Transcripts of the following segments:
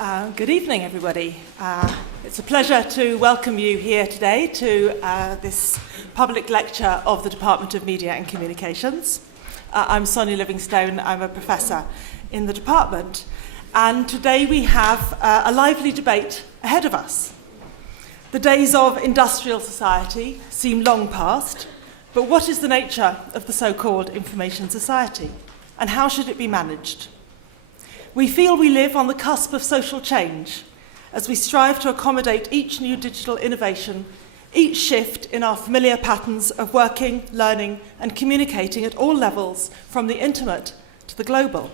Good evening, everybody. It's a pleasure to welcome you here today to this public lecture of the Department of Media and Communications. I'm Sonia Livingstone. I'm a professor in the department. And today we have a lively debate ahead of us. The days of industrial society seem long past, but what is the nature of the so-called information society, and how should it be managed? We feel we live on the cusp of social change as we strive to accommodate each new digital innovation, each shift in our familiar patterns of working, learning, and communicating at all levels, from the intimate to the global.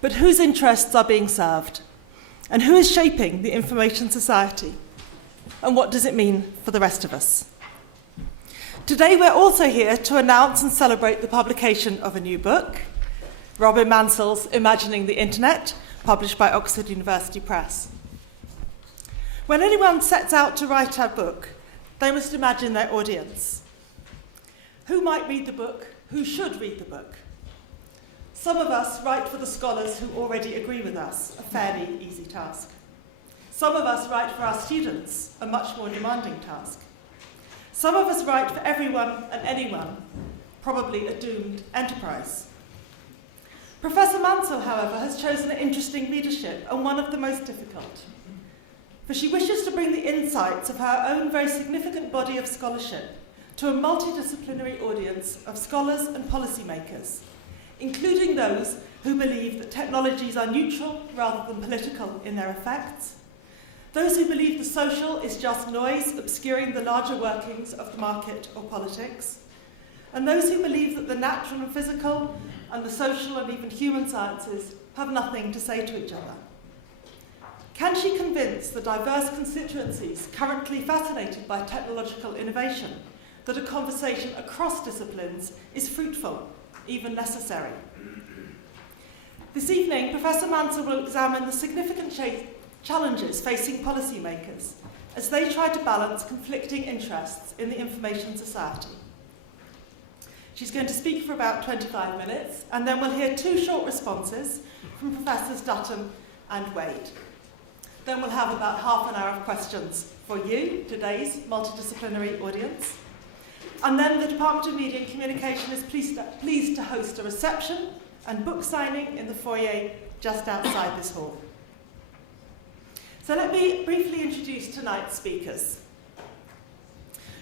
But whose interests are being served? And who is shaping the information society? And what does it mean for the rest of us? Today we're also here to announce and celebrate the publication of a new book, Robin Mansell's Imagining the Internet, published by Oxford University Press. When anyone sets out to write a book, they must imagine their audience. Who might read the book? Who should read the book? Some of us write for the scholars who already agree with us, a fairly easy task. Some of us write for our students, a much more demanding task. Some of us write for everyone and anyone, probably a doomed enterprise. Professor Mansell, however, has chosen an interesting leadership, and one of the most difficult. For she wishes to bring the insights of her own very significant body of scholarship to a multidisciplinary audience of scholars and policymakers, including those who believe that technologies are neutral rather than political in their effects, those who believe the social is just noise obscuring the larger workings of the market or politics, and those who believe that the natural and physical and the social and even human sciences have nothing to say to each other. Can she convince the diverse constituencies currently fascinated by technological innovation that a conversation across disciplines is fruitful, even necessary? This evening, Professor Mansell will examine the significant challenges facing policymakers as they try to balance conflicting interests in the information society. She's going to speak for about 25 minutes, and then we'll hear two short responses from Professors Dutton and Wade. Then we'll have about half an hour of questions for you, today's multidisciplinary audience. And then the Department of Media and Communication is pleased to host a reception and book signing in the foyer just outside this hall. So let me briefly introduce tonight's speakers.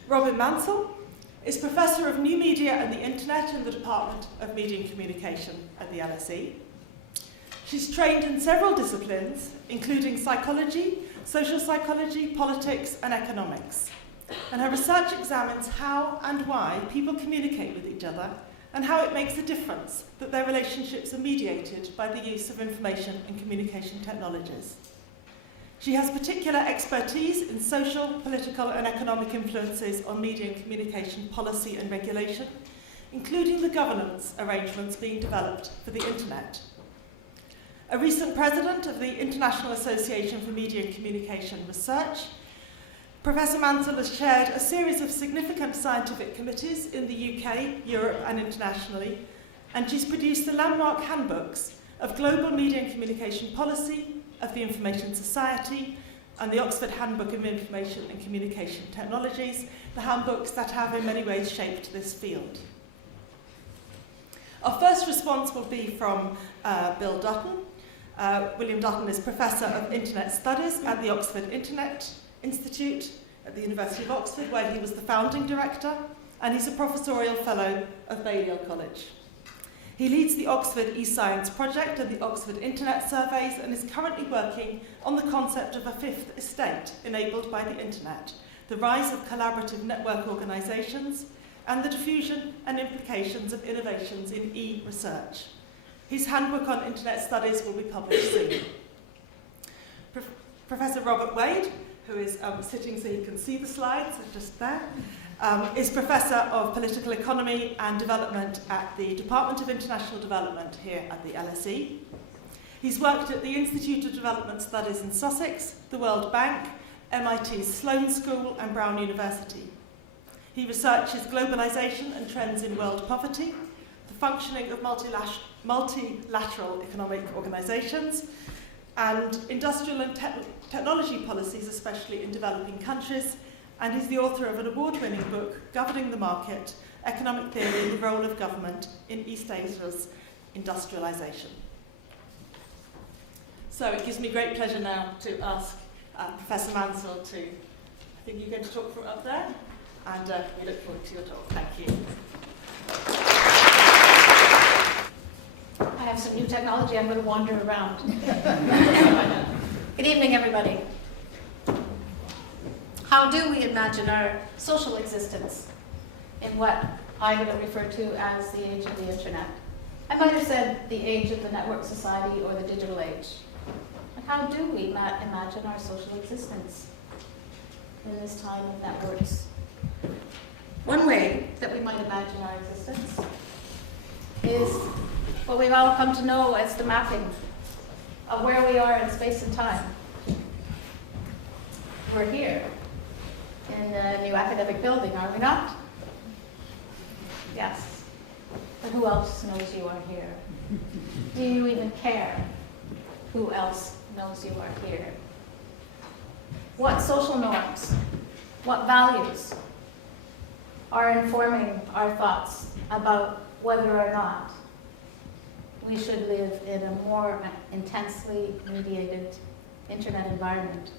Robin Mansell is Professor of New Media and the Internet in the Department of Media and Communication at the LSE. She's trained in several disciplines, including psychology, social psychology, politics, and economics. And her research examines how and why people communicate with each other, and how it makes a difference that their relationships are mediated by the use of information and communication technologies. She has particular expertise in social, political, and economic influences on media and communication policy and regulation, including the governance arrangements being developed for the Internet. A recent president of the International Association for Media and Communication Research, Professor Mansell has chaired a series of significant scientific committees in the UK, Europe, and internationally, and she's produced the landmark handbooks of global media and communication policy, of the Information Society, and the Oxford Handbook of Information and Communication Technologies, the handbooks that have in many ways shaped this field. Our first response will be from Bill Dutton. William Dutton is Professor of Internet Studies at the Oxford Internet Institute at the University of Oxford, where he was the founding director, and he's a professorial fellow of Balliol College. He leads the Oxford eScience project and the Oxford Internet surveys, and is currently working on the concept of a fifth estate enabled by the Internet, the rise of collaborative network organisations, and the diffusion and implications of innovations in e-research. His handbook on Internet studies will be published soon. Professor Robert Wade, who is sitting so you can see the slides, are just there, is Professor of Political Economy and Development at the Department of International Development here at the LSE. He's worked at the Institute of Development Studies in Sussex, the World Bank, MIT's Sloan School, and Brown University. He researches globalization and trends in world poverty, the functioning of multilateral economic organizations, and industrial and technology policies, especially in developing countries, and he's the author of an award-winning book, Governing the Market, Economic Theory and the Role of Government in East Asia's Industrialisation. So it gives me great pleasure now to ask Professor Mansell to, I think you're going to talk from up there, and we look forward to your talk. Thank you. I have some new technology, I'm going to wander around. Good evening, everybody. How do we imagine our social existence in what I would refer to as the age of the internet? I might have said the age of the network society or the digital age. But how do we imagine our social existence in this time of networks? One way that we might imagine our existence is what we've all come to know as the mapping of where we are in space and time. We're here in the new academic building, are we not? Yes. But who else knows you are here? Do you even care who else knows you are here? What social norms, what values are informing our thoughts about whether or not we should live in a more intensely mediated internet environment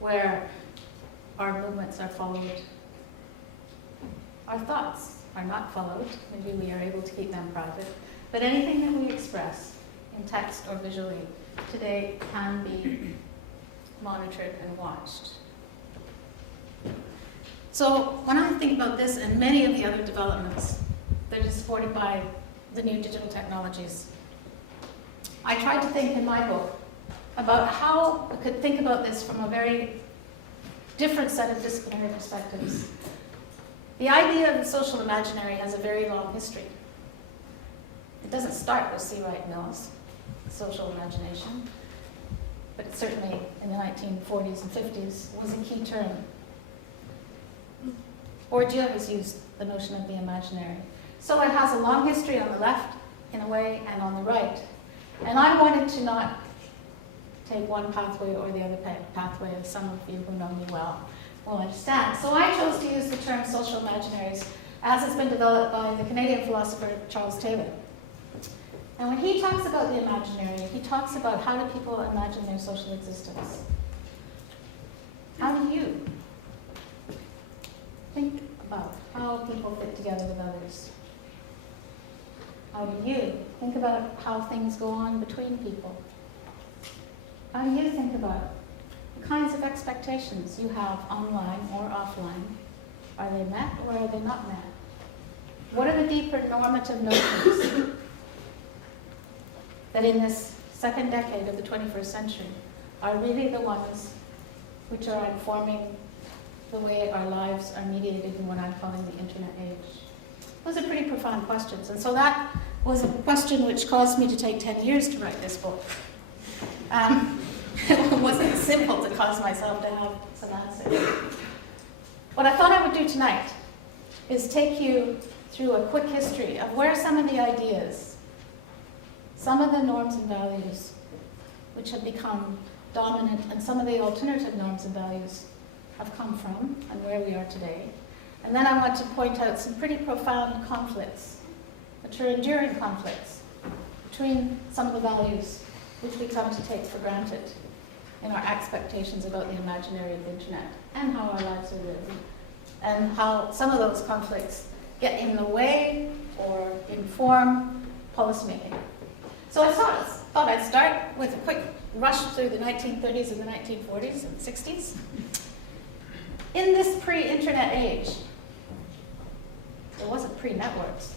where our movements are followed? Our thoughts are not followed. Maybe we are able to keep them private. But anything that we express in text or visually today can be monitored and watched. So when I think about this and many of the other developments that are supported by the new digital technologies, I tried to think in my book about how I could think about this from a very different set of disciplinary perspectives. The idea of the social imaginary has a very long history. It doesn't start with C. Wright Mills, social imagination, but it certainly in the 1940s and 50s was a key term. Bourdieu has used the notion of the imaginary. So it has a long history on the left, in a way, and on the right. And I wanted to not take one pathway or the other pathway, as some of you who know me well will understand. So I chose to use the term social imaginaries as it's been developed by the Canadian philosopher Charles Taylor. And when he talks about the imaginary, he talks about how do people imagine their social existence. How do you think about how people fit together with others? How do you think about how things go on between people? How do you think about the kinds of expectations you have online or offline? Are they met or are they not met? What are the deeper normative notions that in this second decade of the 21st century are really the ones which are informing the way our lives are mediated in what I'm calling the internet age? Those are pretty profound questions. And so that was a question which caused me to take 10 years to write this book. It wasn't simple to cause myself to have some answers. What I thought I would do tonight is take you through a quick history of where some of the ideas, some of the norms and values which have become dominant, and some of the alternative norms and values have come from, and where we are today. And then I want to point out some pretty profound conflicts, which are enduring conflicts, between some of the values which we come to take for granted in our expectations about the imaginary of the internet and how our lives are lived, and how some of those conflicts get in the way or inform policymaking. So I thought I'd start with a quick rush through the 1930s and the 1940s and 60s. In this pre-internet age, it wasn't pre-networks,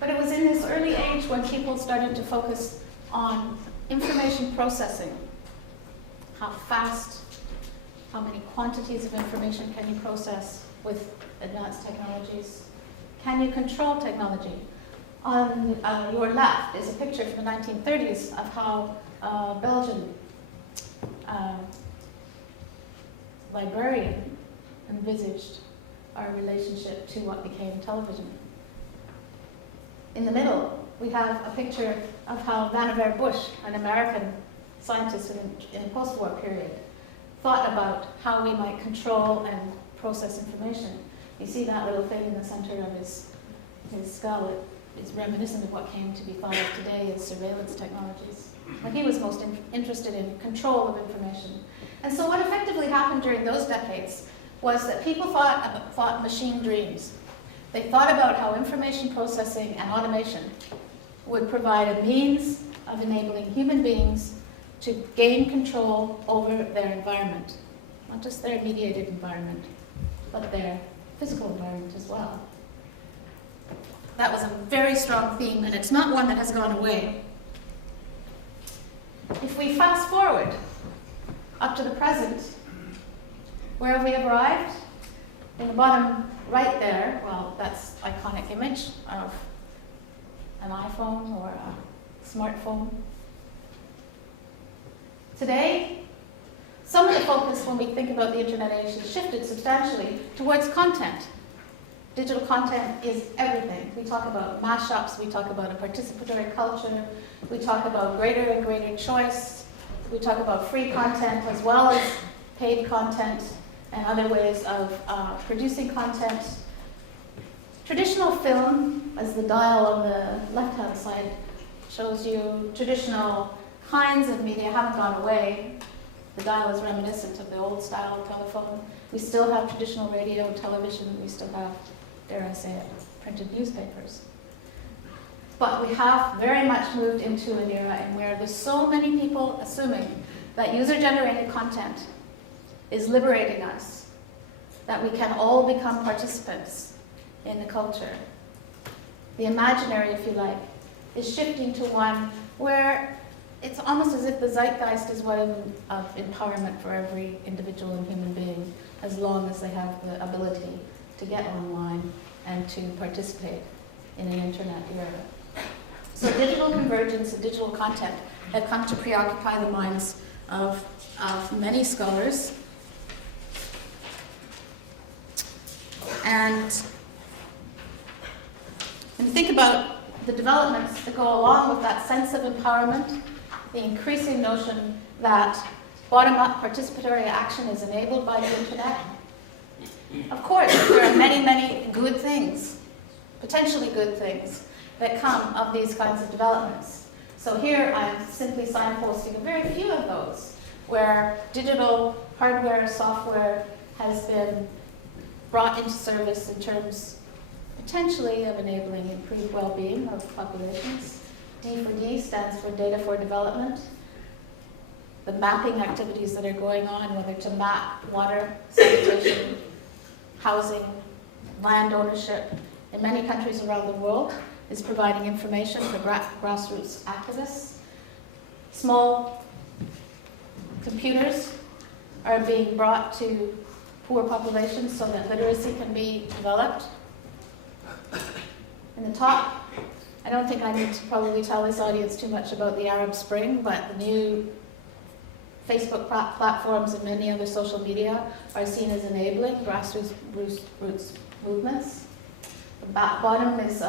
but it was in this early age when people started to focus on information processing. How fast, how many quantities of information can you process with advanced technologies? Can you control technology? On your left is a picture from the 1930s of how a Belgian librarian envisaged our relationship to what became television. In the middle, we have a picture of how Vannevar Bush, an American scientists in the post-war period thought about how we might control and process information. You see that little thing in the center of his skull? It is reminiscent of what came to be thought of today as surveillance technologies. But he was most interested in control of information. And so what effectively happened during those decades was that people thought machine dreams. They thought about how information processing and automation would provide a means of enabling human beings to gain control over their environment. Not just their mediated environment, but their physical environment as well. That was a very strong theme, and it's not one that has gone away. If we fast forward up to the present, where have we arrived? In the bottom right there, well, that's an iconic image of an iPhone or a smartphone. Today, some of the focus when we think about the internet age has shifted substantially towards content. Digital content is everything. We talk about mashups, we talk about a participatory culture, we talk about greater and greater choice, we talk about free content as well as paid content and other ways of producing content. Traditional film, as the dial on the left-hand side shows you, traditional kinds of media haven't gone away. The dial is reminiscent of the old style telephone. We still have traditional radio, television, we still have, dare I say it, printed newspapers. But we have very much moved into an era in where there's so many people assuming that user-generated content is liberating us, that we can all become participants in the culture. The imaginary, if you like, is shifting to one where it's almost as if the zeitgeist is one of empowerment for every individual and human being, as long as they have the ability to get online and to participate in an internet era. So digital convergence and digital content have come to preoccupy the minds of many scholars. And when you think about the developments that go along with that sense of empowerment, the increasing notion that bottom-up participatory action is enabled by the internet, of course, there are many, many good things, potentially good things, that come of these kinds of developments. So here I'm simply signposting a very few of those, where digital hardware, software has been brought into service in terms potentially of enabling improved well-being of populations. D for D stands for data for development. The mapping activities that are going on, whether to map water, sanitation, housing, land ownership, in many countries around the world, is providing information for grassroots activists. Small computers are being brought to poor populations so that literacy can be developed. In the top, I don't think I need to probably tell this audience too much about the Arab Spring, but the new Facebook platforms and many other social media are seen as enabling grassroots movements. The bottom is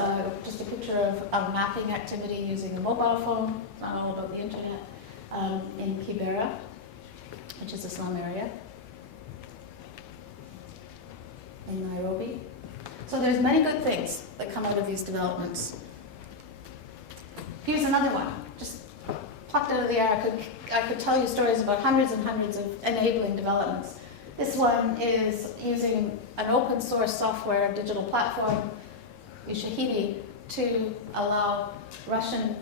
just a picture of a mapping activity using a mobile phone. It's not all about the internet. In Kibera, which is a slum area in Nairobi. So there's many good things that come out of these developments. Here's another one, just plucked out of the air. I could tell you stories about hundreds and hundreds of enabling developments. This one is using an open source software digital platform, Sheikh, to allow Russian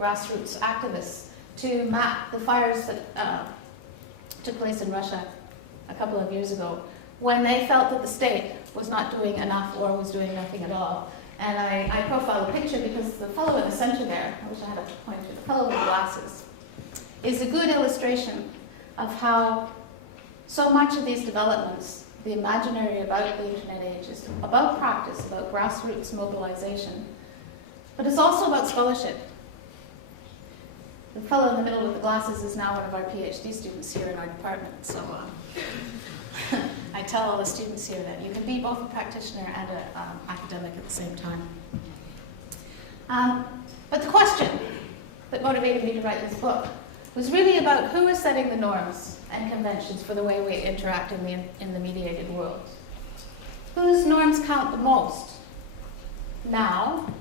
grassroots activists to map the fires that took place in Russia a couple of years ago, when they felt that the state was not doing enough or was doing nothing at all. And I profiled a picture because the fellow in the center there, I wish I had a pointer, the fellow with glasses, is a good illustration of how so much of these developments, the imaginary about the internet age, is about practice, about grassroots mobilization, but it's also about scholarship. The fellow in the middle with the glasses is now one of our PhD students here in our department, so I tell all the students here that you can be both a practitioner and an academic at the same time. But the question that motivated me to write this book was really about who is setting the norms and conventions for the way we interact in the mediated world. Whose norms count the most now,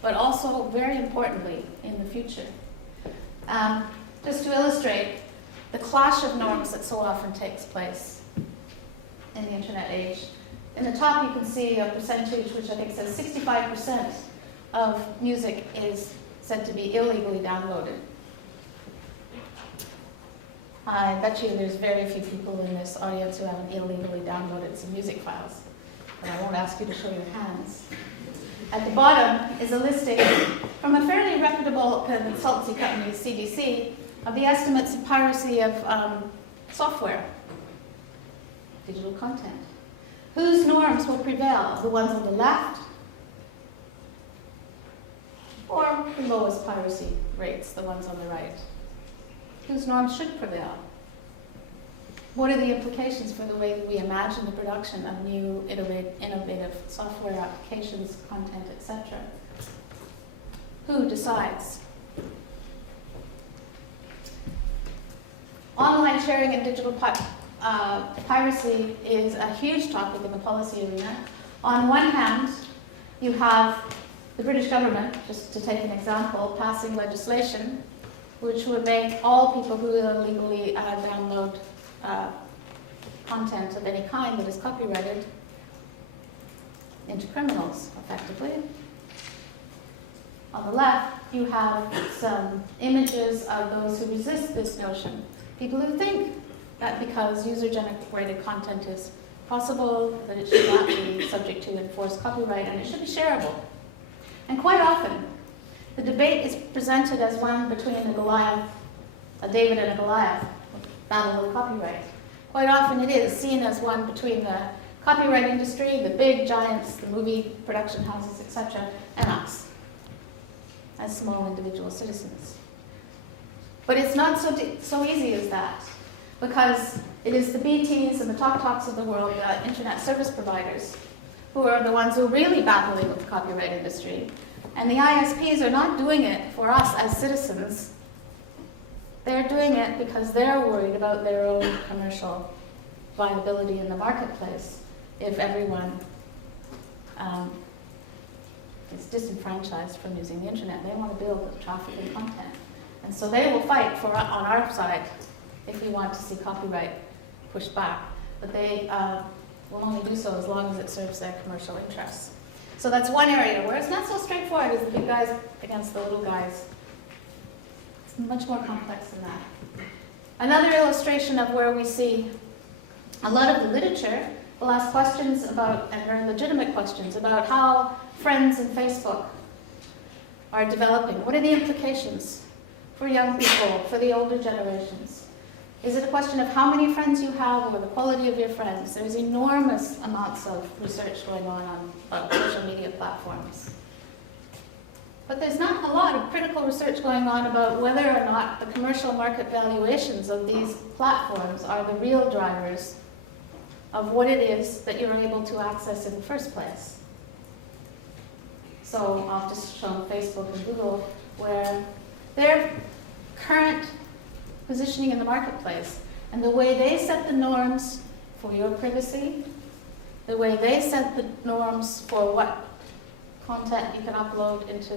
but also, very importantly, in the future. Just to illustrate the clash of norms that so often takes place in the internet age. In the top you can see a percentage which I think says 65% of music is said to be illegally downloaded. I bet you there's very few people in this audience who haven't illegally downloaded some music files, but I won't ask you to show your hands. At the bottom is a listing from a fairly reputable consultancy company, CDC, of the estimates of piracy of software, digital content. Whose norms will prevail? The ones on the left, or the lowest piracy rates, the ones on the right? Whose norms should prevail? What are the implications for the way that we imagine the production of new, innovative software applications, content, etc.? Who decides? Online sharing and digital piracy is a huge topic in the policy arena. On one hand, you have the British government, just to take an example, passing legislation which would make all people who illegally download content of any kind that is copyrighted into criminals, effectively. On the left, you have some images of those who resist this notion. People who think that because user-generated content is possible, that it should not be subject to enforced copyright, and it should be shareable. And quite often, the debate is presented as one between a David and a Goliath, battle of copyright. Quite often it is seen as one between the copyright industry, the big giants, the movie production houses, etc., and us, as small individual citizens. But it's not so easy as that, because it is the BTs and the TalkTalks of the world, the internet service providers, who are the ones who are really battling with the copyright industry. And the ISPs are not doing it for us as citizens. They're doing it because they're worried about their own commercial viability in the marketplace if everyone is disenfranchised from using the internet. They want to build the traffic and content. And so they will fight on our side if we want to see copyright pushed back. But they will only do so as long as it serves their commercial interests. So that's one area where it's not so straightforward as the big guys against the little guys. It's much more complex than that. Another illustration of where we see a lot of the literature will ask questions about, and very legitimate questions, about how friends and Facebook are developing. What are the implications for young people, for the older generations? Is it a question of how many friends you have or the quality of your friends? There's enormous amounts of research going on social media platforms. But there's not a lot of critical research going on about whether or not the commercial market valuations of these platforms are the real drivers of what it is that you're able to access in the first place. So I've just shown Facebook and Google, where their current positioning in the marketplace and the way they set the norms for your privacy, the way they set the norms for what content you can upload into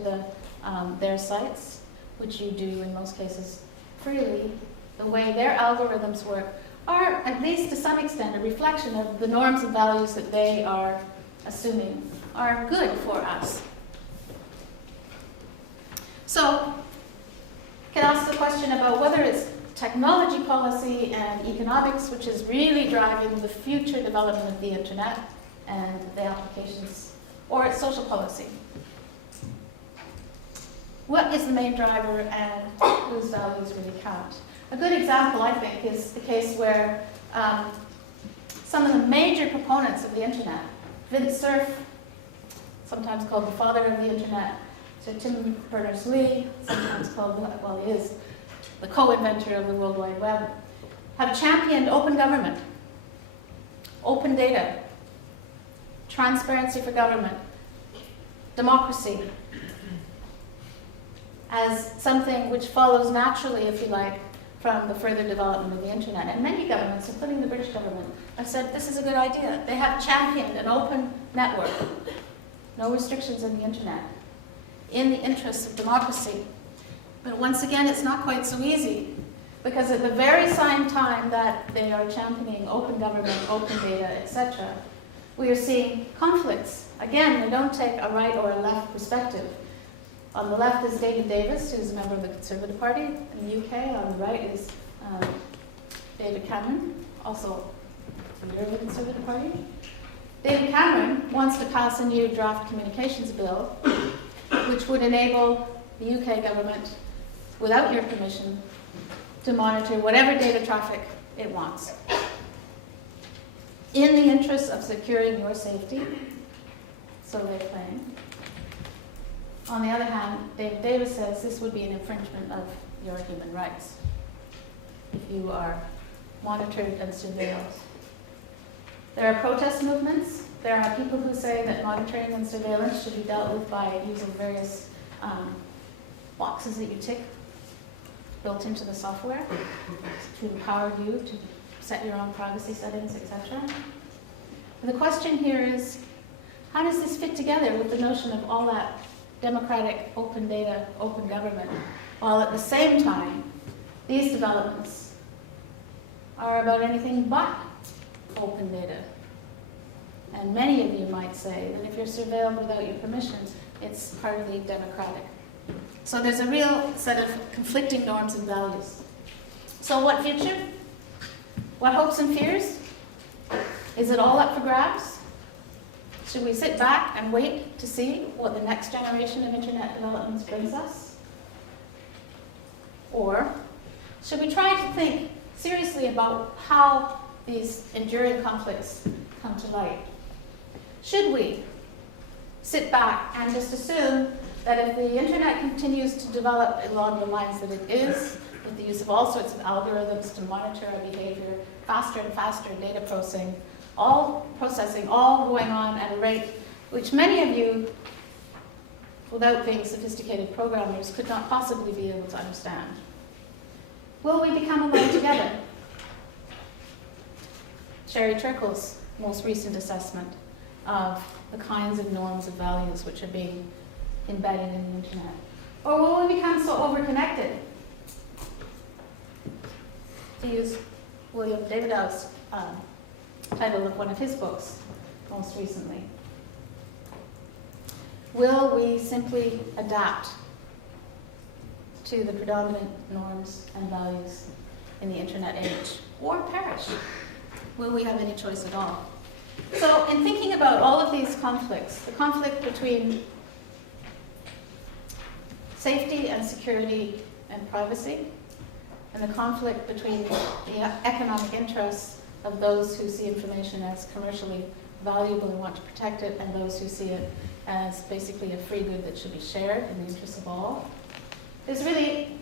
their sites, which you do in most cases freely, the way their algorithms work, are, at least to some extent, a reflection of the norms and values that they are assuming are good for us. So, you can ask the question about whether it's technology policy and economics which is really driving the future development of the internet and the applications, or it's social policy. What is the main driver and whose values really count? A good example, I think, is the case where some of the major proponents of the internet, Vint Cerf, sometimes called the father of the internet, Sir Tim Berners-Lee, sometimes called, well, he is the co-inventor of the World Wide Web, have championed open government, open data, transparency for government, democracy, as something which follows naturally, if you like, from the further development of the internet. And many governments, including the British government, have said this is a good idea. They have championed an open network, no restrictions on the internet, in the interests of democracy. But once again, it's not quite so easy, because at the very same time that they are championing open government, open data, etc., we are seeing conflicts. Again, they don't take a right or a left perspective. On the left is David Davis, who's a member of the Conservative Party in the UK. On the right is David Cameron, also a member of the Conservative Party. David Cameron wants to pass a new draft communications bill, which would enable the UK government, without your permission, to monitor whatever data traffic it wants. In the interest of securing your safety, so they claim. On the other hand, David Davis says this would be an infringement of your human rights if you are monitored and surveilled. There are protest movements. There are people who say that monitoring and surveillance should be dealt with by using various boxes that you tick built into the software to empower you to set your own privacy settings, etc. The question here is, how does this fit together with the notion of all that democratic, open data, open government, while at the same time, these developments are about anything but open data? And many of you might say that if you're surveilled without your permission, it's hardly democratic. So there's a real set of conflicting norms and values. So what future? What hopes and fears? Is it all up for grabs? Should we sit back and wait to see what the next generation of internet developments brings us? Or should we try to think seriously about how these enduring conflicts come to light? Should we sit back and just assume that if the internet continues to develop along the lines that it is, with the use of all sorts of algorithms to monitor our behavior, faster and faster data processing, all going on at a rate which many of you, without being sophisticated programmers, could not possibly be able to understand? Will we become alone together? Sherry Turkle's most recent assessment of the kinds of norms and values which are being embedded in the internet. Or will we become so overconnected? To use William Davidow's title of one of his books most recently. Will we simply adapt to the predominant norms and values in the internet age, or perish? Will we have any choice at all? So in thinking about all of these conflicts, the conflict between safety and security and privacy, and the conflict between the economic interests of those who see information as commercially valuable and want to protect it, and those who see it as basically a free good that should be shared in the interest of all, there's really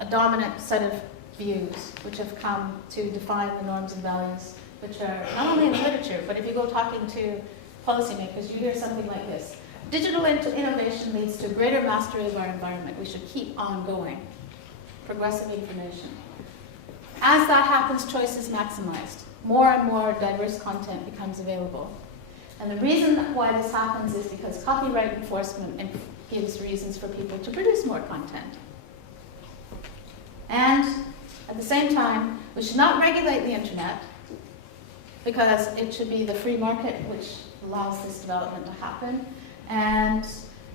a dominant set of views which have come to define the norms and values, which are not only in literature, but if you go talking to policymakers, you hear something like this. Digital innovation leads to greater mastery of our environment. We should keep on going. Progressive information. As that happens, choice is maximized. More and more diverse content becomes available. And the reason why this happens is because copyright enforcement gives reasons for people to produce more content. And at the same time, we should not regulate the internet, because it should be the free market which allows this development to happen. And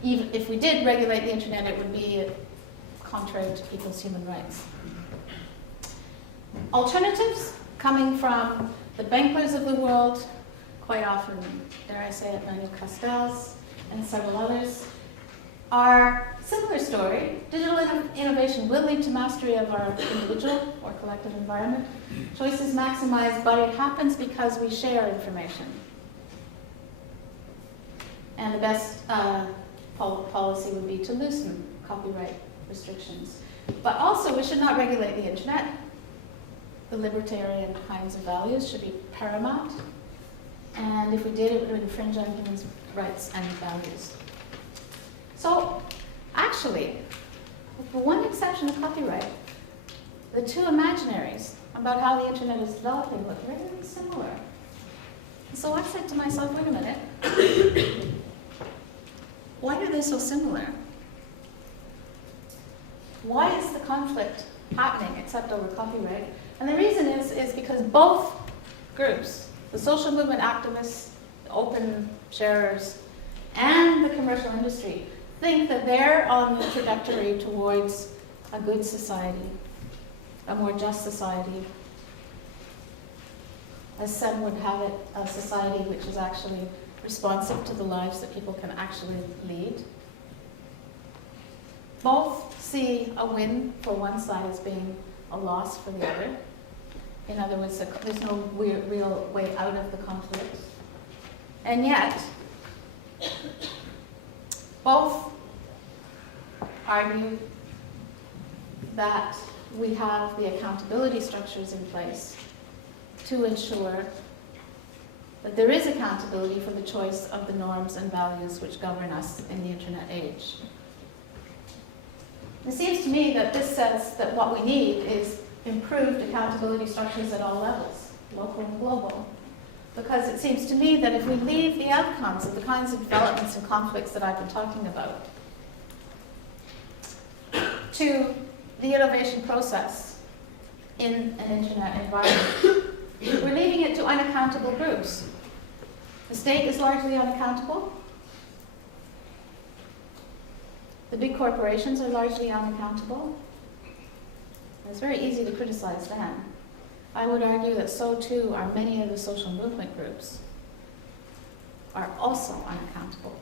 even if we did regulate the internet, it would be contrary to people's human rights. Alternatives coming from the banklers of the world, quite often, dare I say it, Manuel Castells and several others, are a similar story. Digital innovation will lead to mastery of our individual or collective environment. Choice is maximized, but it happens because we share information. And the best policy would be to loosen copyright restrictions. But also, we should not regulate the internet. The libertarian kinds of values should be paramount. And if we did, it would infringe on human rights and values. So, actually, with the one exception of copyright, the two imaginaries about how the internet is developing look very similar. So I said to myself, wait a minute, why are they so similar? Why is the conflict happening except over copyright? And the reason is because both groups, the social movement activists, the open sharers, and the commercial industry, think that they're on the trajectory towards a good society, a more just society, as some would have it, a society which is actually responsive to the lives that people can actually lead. Both see a win for one side as being a loss for the other. In other words, there's no real way out of the conflict. And yet, both argue that we have the accountability structures in place to ensure that there is accountability for the choice of the norms and values which govern us in the internet age. It seems to me that this says that what we need is improved accountability structures at all levels, local and global. Because it seems to me that if we leave the outcomes of the kinds of developments and conflicts that I've been talking about to the innovation process in an internet environment, we're leaving it to unaccountable groups. The state is largely unaccountable. The big corporations are largely unaccountable. It's very easy to criticize them. I would argue that so too are many of the social movement groups are also unaccountable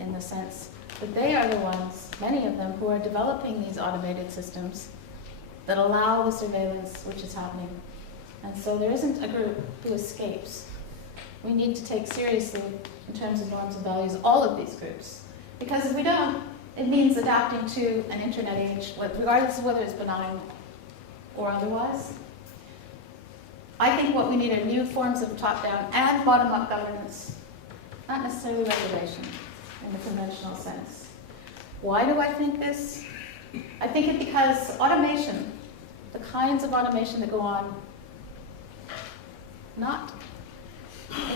in the sense that they are the ones, many of them, who are developing these automated systems that allow the surveillance which is happening. And so there isn't a group who escapes. We need to take seriously, in terms of norms and values, all of these groups. Because if we don't, it means adapting to an internet age, regardless of whether it's benign or otherwise. I think what we need are new forms of top-down and bottom-up governance, not necessarily regulation in the conventional sense. Why do I think this? I think it because automation, the kinds of automation that go on, not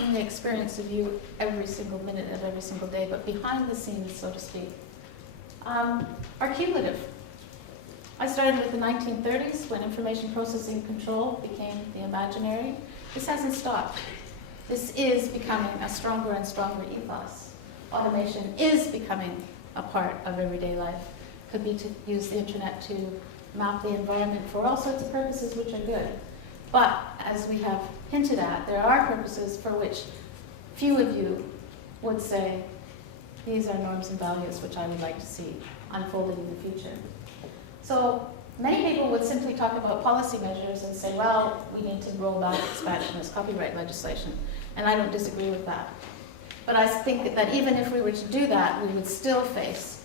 in the experience of you every single minute of every single day, but behind the scenes, so to speak, are cumulative. I started with the 1930s when information processing control became the imaginary. This hasn't stopped. This is becoming a stronger and stronger ethos. Automation is becoming a part of everyday life. Could be to use the internet to map the environment for all sorts of purposes which are good. But as we have hinted at, there are purposes for which few of you would say, these are norms and values which I would like to see unfolded in the future. So many people would simply talk about policy measures and say, well, we need to roll back expansionist copyright legislation. And I don't disagree with that. But I think that even if we were to do that, we would still face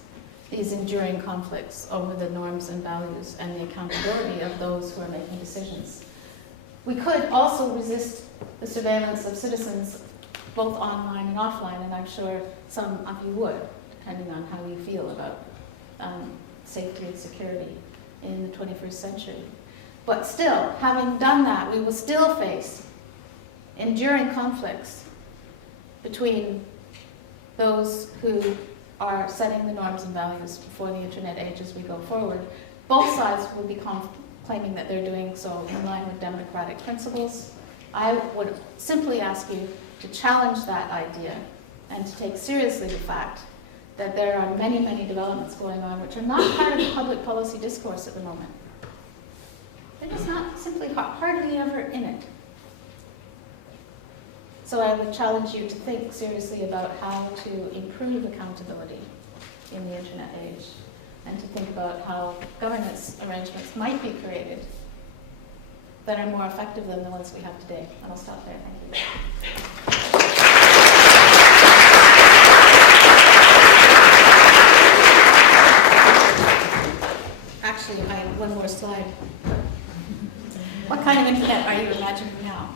these enduring conflicts over the norms and values and the accountability of those who are making decisions. We could also resist the surveillance of citizens both online and offline, and I'm sure some of you would, depending on how you feel about safety and security in the 21st century. But still, having done that, we will still face enduring conflicts between those who are setting the norms and values for the internet age as we go forward. Both sides will be claiming that they're doing so in line with democratic principles. I would simply ask you to challenge that idea and to take seriously the fact that there are many, many developments going on which are not part of the public policy discourse at the moment. They're just not simply hardly ever in it. So I would challenge you to think seriously about how to improve accountability in the internet age and to think about how governance arrangements might be created that are more effective than the ones we have today. And I'll stop there. Thank you. Actually, I have one more slide. What kind of internet are you imagining now?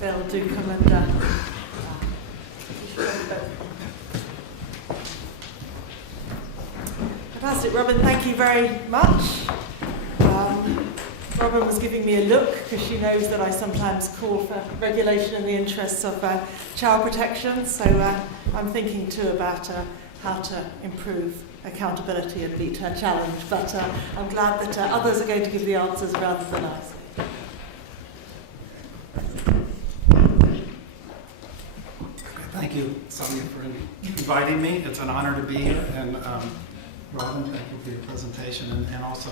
They'll do come and fantastic. Fantastic, Robin, thank you very much. Robin was giving me a look because she knows that I sometimes call for regulation in the interests of child protection, so I'm thinking too about how to improve accountability and meet her challenge, but I'm glad that others are going to give the answers rather than I. Thank you, Sonia, for inviting me. It's an honor to be here, and Robin, thank you for your presentation, and also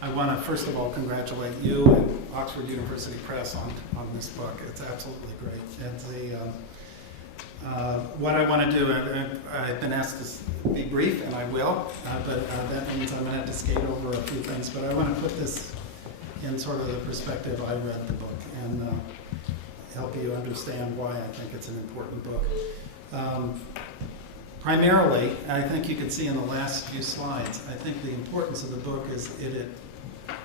I want to first of all congratulate you and Oxford University Press on this book. It's absolutely great. It's what I want to do, I've been asked to be brief, and I will, but that means I'm going to have to skate over a few things, but I want to put this in sort of the perspective I read the book and help you understand why I think it's an important book. Primarily, I think you can see in the last few slides, I think the importance of the book is it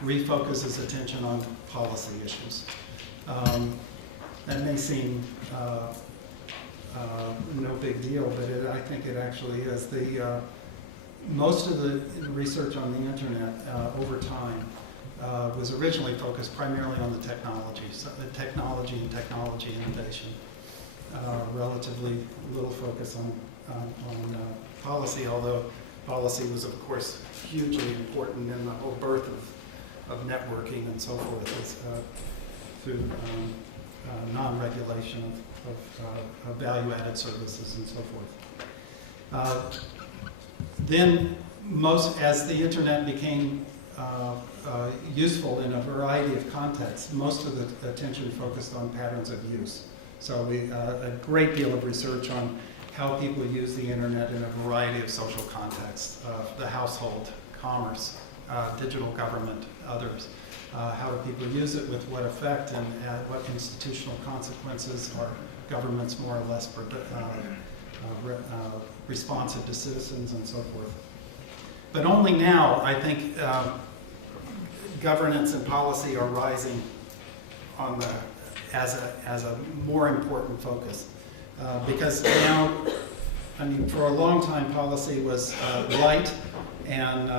refocuses attention on policy issues. That may seem no big deal, but I think it actually is. Most of the research on the internet over time was originally focused primarily on the technology, so the technology and technology innovation. Relatively little focus on policy, although policy was, of course, hugely important in the whole birth of networking and so forth, through non-regulation of value-added services and so forth. Then, as the internet became useful in a variety of contexts, most of the attention focused on patterns of use. So a great deal of research on how people use the internet in a variety of social contexts, the household, commerce, digital government, others. How do people use it, with what effect, and what institutional consequences? Are governments more or less responsive to citizens, and so forth? But only now, I think, governance and policy are rising on as a more important focus. Because now, I mean, for a long time, policy was light, and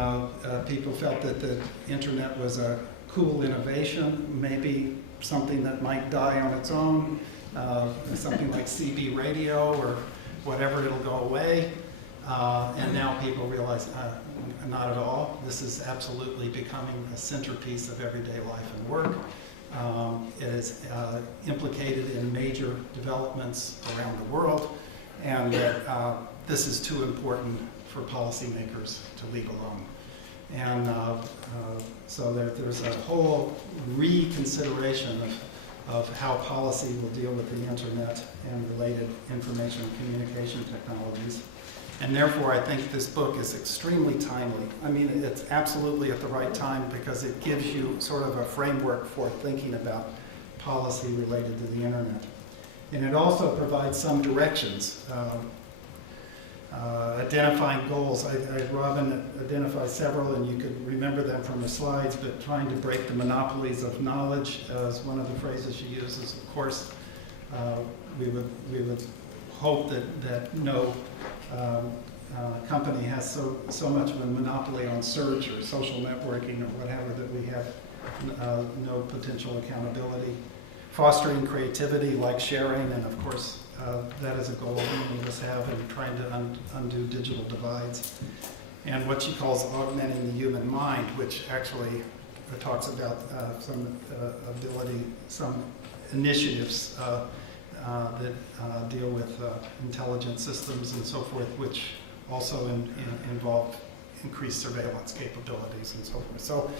people felt that the internet was a cool innovation, maybe something that might die on its own, something like CB radio or whatever, it'll go away. And now people realize, not at all. This is absolutely becoming a centerpiece of everyday life and work. It is implicated in major developments around the world, and this is too important for policymakers to leave alone. And so there's a whole reconsideration of how policy will deal with the internet and related information and communication technologies. And therefore, I think this book is extremely timely. I mean, it's absolutely at the right time because it gives you sort of a framework for thinking about policy related to the internet. And it also provides some directions, identifying goals. Robin identified several, and you could remember them from the slides, but trying to break the monopolies of knowledge is one of the phrases she uses. Of course, we would hope that no company has so much of a monopoly on search or social networking or whatever that we have no potential accountability. Fostering creativity, like sharing, and of course that is a goal many of us have in trying to undo digital divides. And what she calls augmenting the human mind, which actually talks about some initiatives that deal with intelligent systems and so forth, which also involve increased surveillance capabilities and so forth. So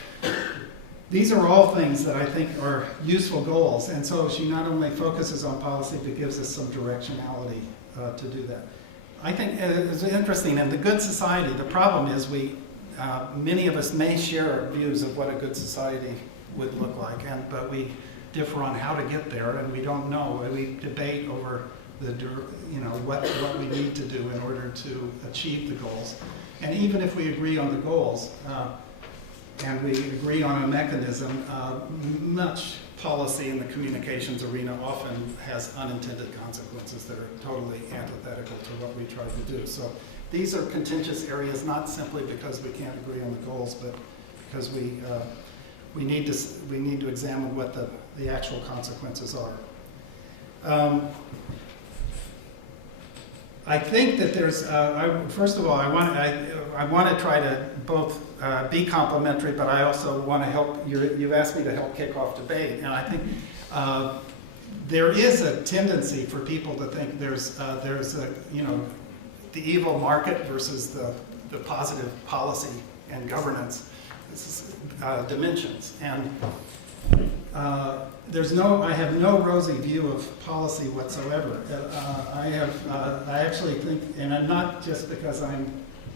these are all things that I think are useful goals, and so she not only focuses on policy, but gives us some directionality to do that. I think it's interesting, in the good society, the problem is many of us may share views of what a good society would look like, but we differ on how to get there, and we don't know. We debate over what we need to do in order to achieve the goals. And even if we agree on the goals, and we agree on a mechanism, much policy in the communications arena often has unintended consequences that are totally antithetical to what we try to do. So these are contentious areas, not simply because we can't agree on the goals, but because we need to examine what the actual consequences are. I think that there's, first of all, I want to try to both be complimentary, but I also want to help, you've asked me to help kick off debate, and I think there is a tendency for people to think there's a, you know, the evil market versus the positive policy and governance dimensions. And I have no rosy view of policy whatsoever. I actually think, and I'm not just because I'm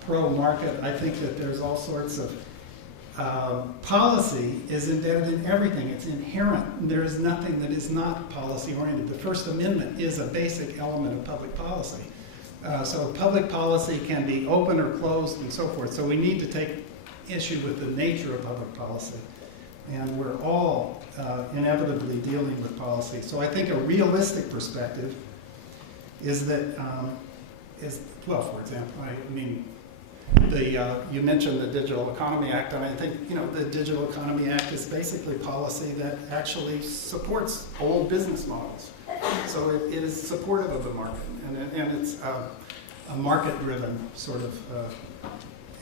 pro-market, I think that there's all sorts of policy is embedded in everything. It's inherent. There is nothing that is not policy-oriented. The First Amendment is a basic element of public policy. So public policy can be open or closed and so forth. So we need to take issue with the nature of public policy. And we're all inevitably dealing with policy. So I think a realistic perspective is that, well, for example, I mean, you mentioned the Digital Economy Act, and I think, you know, the Digital Economy Act is basically policy that actually supports old business models. So it is supportive of the market, and it's a market-driven sort of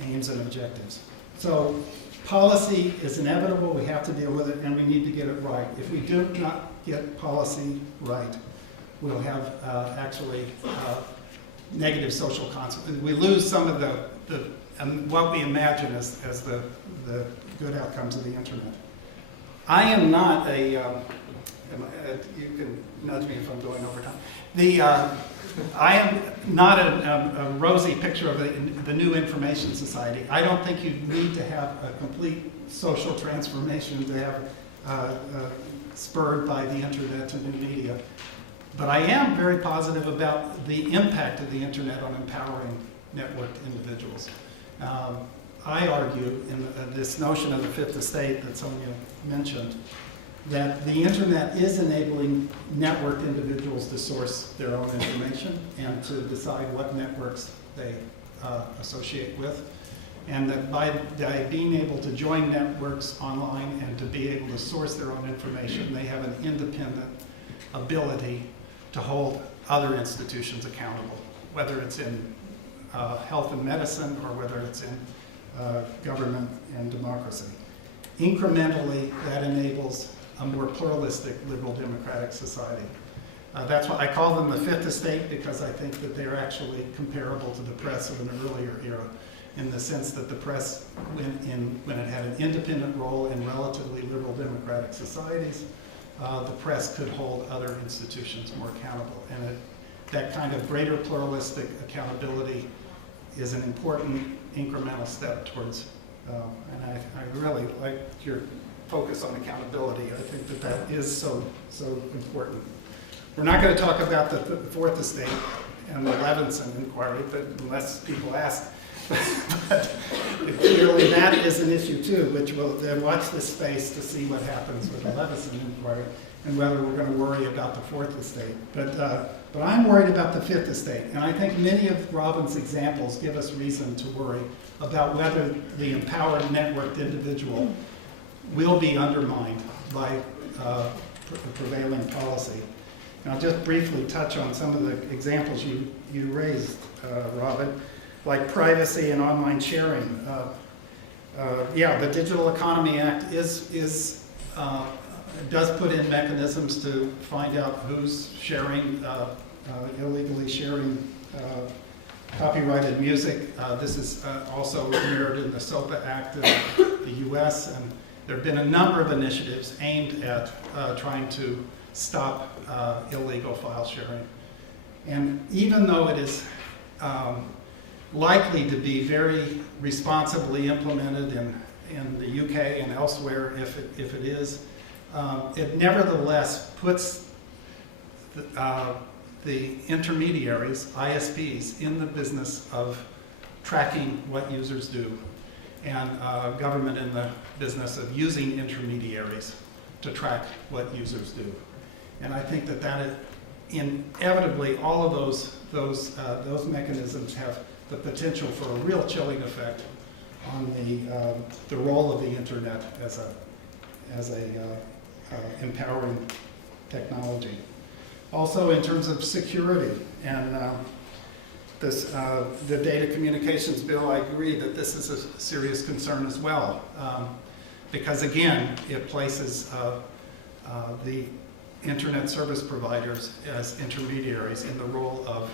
aims and objectives. So policy is inevitable, we have to deal with it, and we need to get it right. If we do not get policy right, we'll have actually negative social consequences. We lose some of what we imagine as the good outcomes of the internet. I am not a, you can nudge me if I'm going over time. I am not a rosy picture of the new information society. I don't think you need to have a complete social transformation to have spurred by the internet and new media. But I am very positive about the impact of the internet on empowering networked individuals. I argue in this notion of the fifth estate that Sonia mentioned, that the internet is enabling networked individuals to source their own information and to decide what networks they associate with. And that by being able to join networks online and to be able to source their own information, they have an independent ability to hold other institutions accountable, whether it's in health and medicine or whether it's in government and democracy. Incrementally, that enables a more pluralistic, liberal democratic society. That's why I call them the fifth estate, because I think that they're actually comparable to the press of an earlier era, in the sense that the press, when it had an independent role in relatively liberal democratic societies, the press could hold other institutions more accountable. And that kind of greater pluralistic accountability is an important incremental step towards, and I really like your focus on accountability. I think that is so important. We're not going to talk about the fourth estate and the Livingstone inquiry, but unless people ask. But clearly that is an issue too, which will then watch this space to see what happens with the Livingstone inquiry and whether we're going to worry about the fourth estate. But I'm worried about the fifth estate, and I think many of Robin's examples give us reason to worry about whether the empowered networked individual will be undermined by prevailing policy. And I'll just briefly touch on some of the examples you raised, Robin, like privacy and online sharing. Yeah, the Digital Economy Act does put in mechanisms to find out who's sharing, illegally sharing copyrighted music. This is also mirrored in the SOPA Act in the US, and there have been a number of initiatives aimed at trying to stop illegal file sharing. And even though it is likely to be very responsibly implemented in the UK and elsewhere, if it is, it nevertheless puts the intermediaries, ISPs, in the business of tracking what users do, and government in the business of using intermediaries to track what users do. And I think that inevitably all of those mechanisms have the potential for a real chilling effect on the role of the internet as a empowering technology. Also, in terms of security and the data communications bill, I agree that this is a serious concern as well, because again, it places the internet service providers as intermediaries in the role of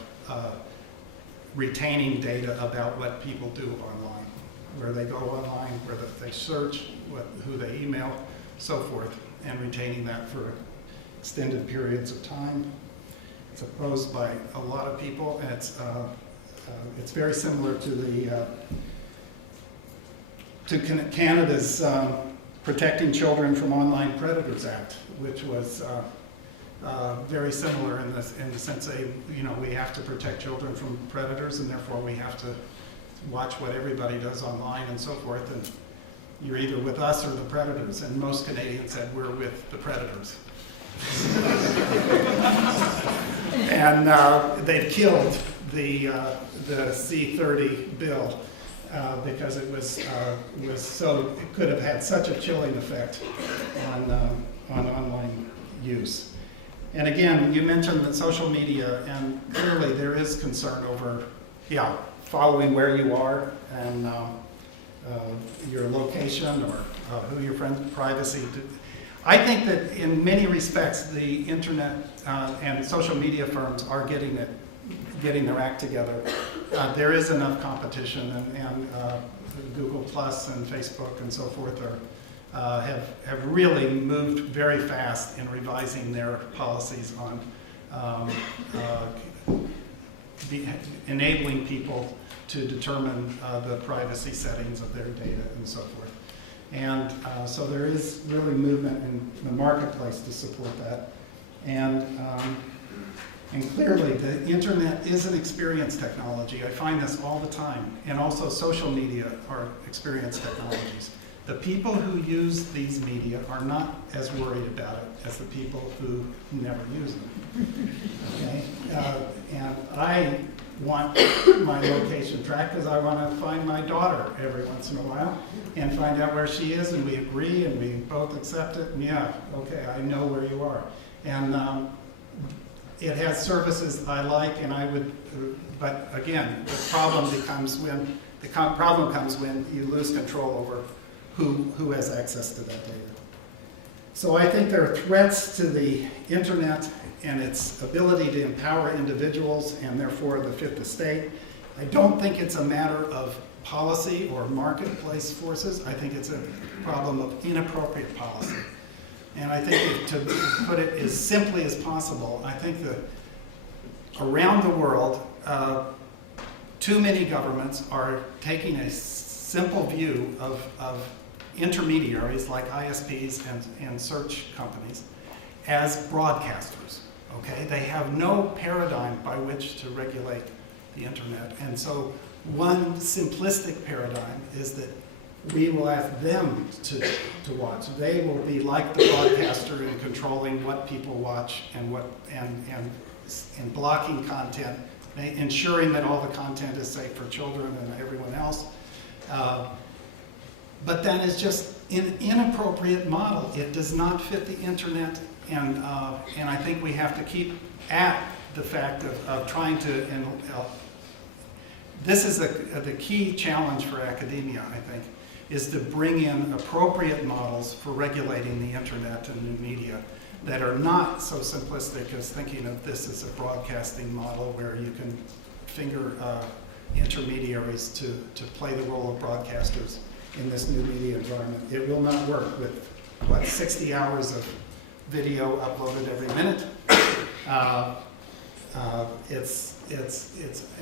retaining data about what people do online, where they go online, where they search, who they email, so forth, and retaining that for extended periods of time. It's opposed by a lot of people, and it's very similar to Canada's Protecting Children from Online Predators Act, which was very similar in the sense that, we have to protect children from predators, and therefore we have to watch what everybody does online and so forth, and you're either with us or the predators, and most Canadians said we're with the predators. And they've killed the C-30 bill because it could have had such a chilling effect on online use. And again, you mentioned that social media, and clearly there is concern over, following where you are and your location or who your friends, privacy. I think that in many respects, the internet and social media firms are getting their act together. There is enough competition, and Google Plus and Facebook and so forth have really moved very fast in revising their policies on enabling people to determine the privacy settings of their data and so forth. And so there is really movement in the marketplace to support that. And clearly, the internet is an experience technology. I find this all the time. And also social media are experience technologies. The people who use these media are not as worried about it as the people who never use them. Okay? And I want my location tracked because I want to find my daughter every once in a while and find out where she is, and we agree and we both accept it, and okay, I know where you are. And it has services I like, and I would, but again, the problem comes when you lose control over who has access to that data. So I think there are threats to the internet and its ability to empower individuals and therefore the fifth estate. I don't think it's a matter of policy or marketplace forces. I think it's a problem of inappropriate policy. And I think to put it as simply as possible, I think that around the world, too many governments are taking a simple view of intermediaries like ISPs and search companies as broadcasters. Okay? They have no paradigm by which to regulate the internet. And so one simplistic paradigm is that we will ask them to watch. They will be like the broadcaster in controlling what people watch and blocking content, ensuring that all the content is safe for children and everyone else. But that is just an inappropriate model. It does not fit the internet, and I think we have to keep at the fact of trying to. This is the key challenge for academia, I think, is to bring in appropriate models for regulating the internet and new media that are not so simplistic as thinking of this as a broadcasting model where you can finger intermediaries to play the role of broadcasters in this new media environment. It will not work with, 60 hours of video uploaded every minute. It's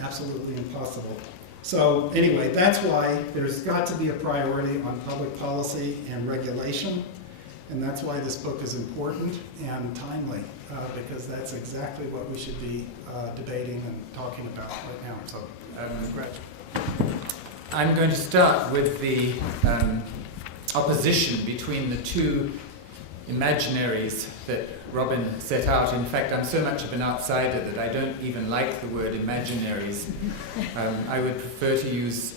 absolutely impossible. So anyway, that's why there's got to be a priority on public policy and regulation, and that's why this book is important and timely, because that's exactly what we should be debating and talking about right now. So, Greg. I'm going to start with the opposition between the two imaginaries that Robin set out. In fact, I'm so much of an outsider that I don't even like the word imaginaries. I would prefer to use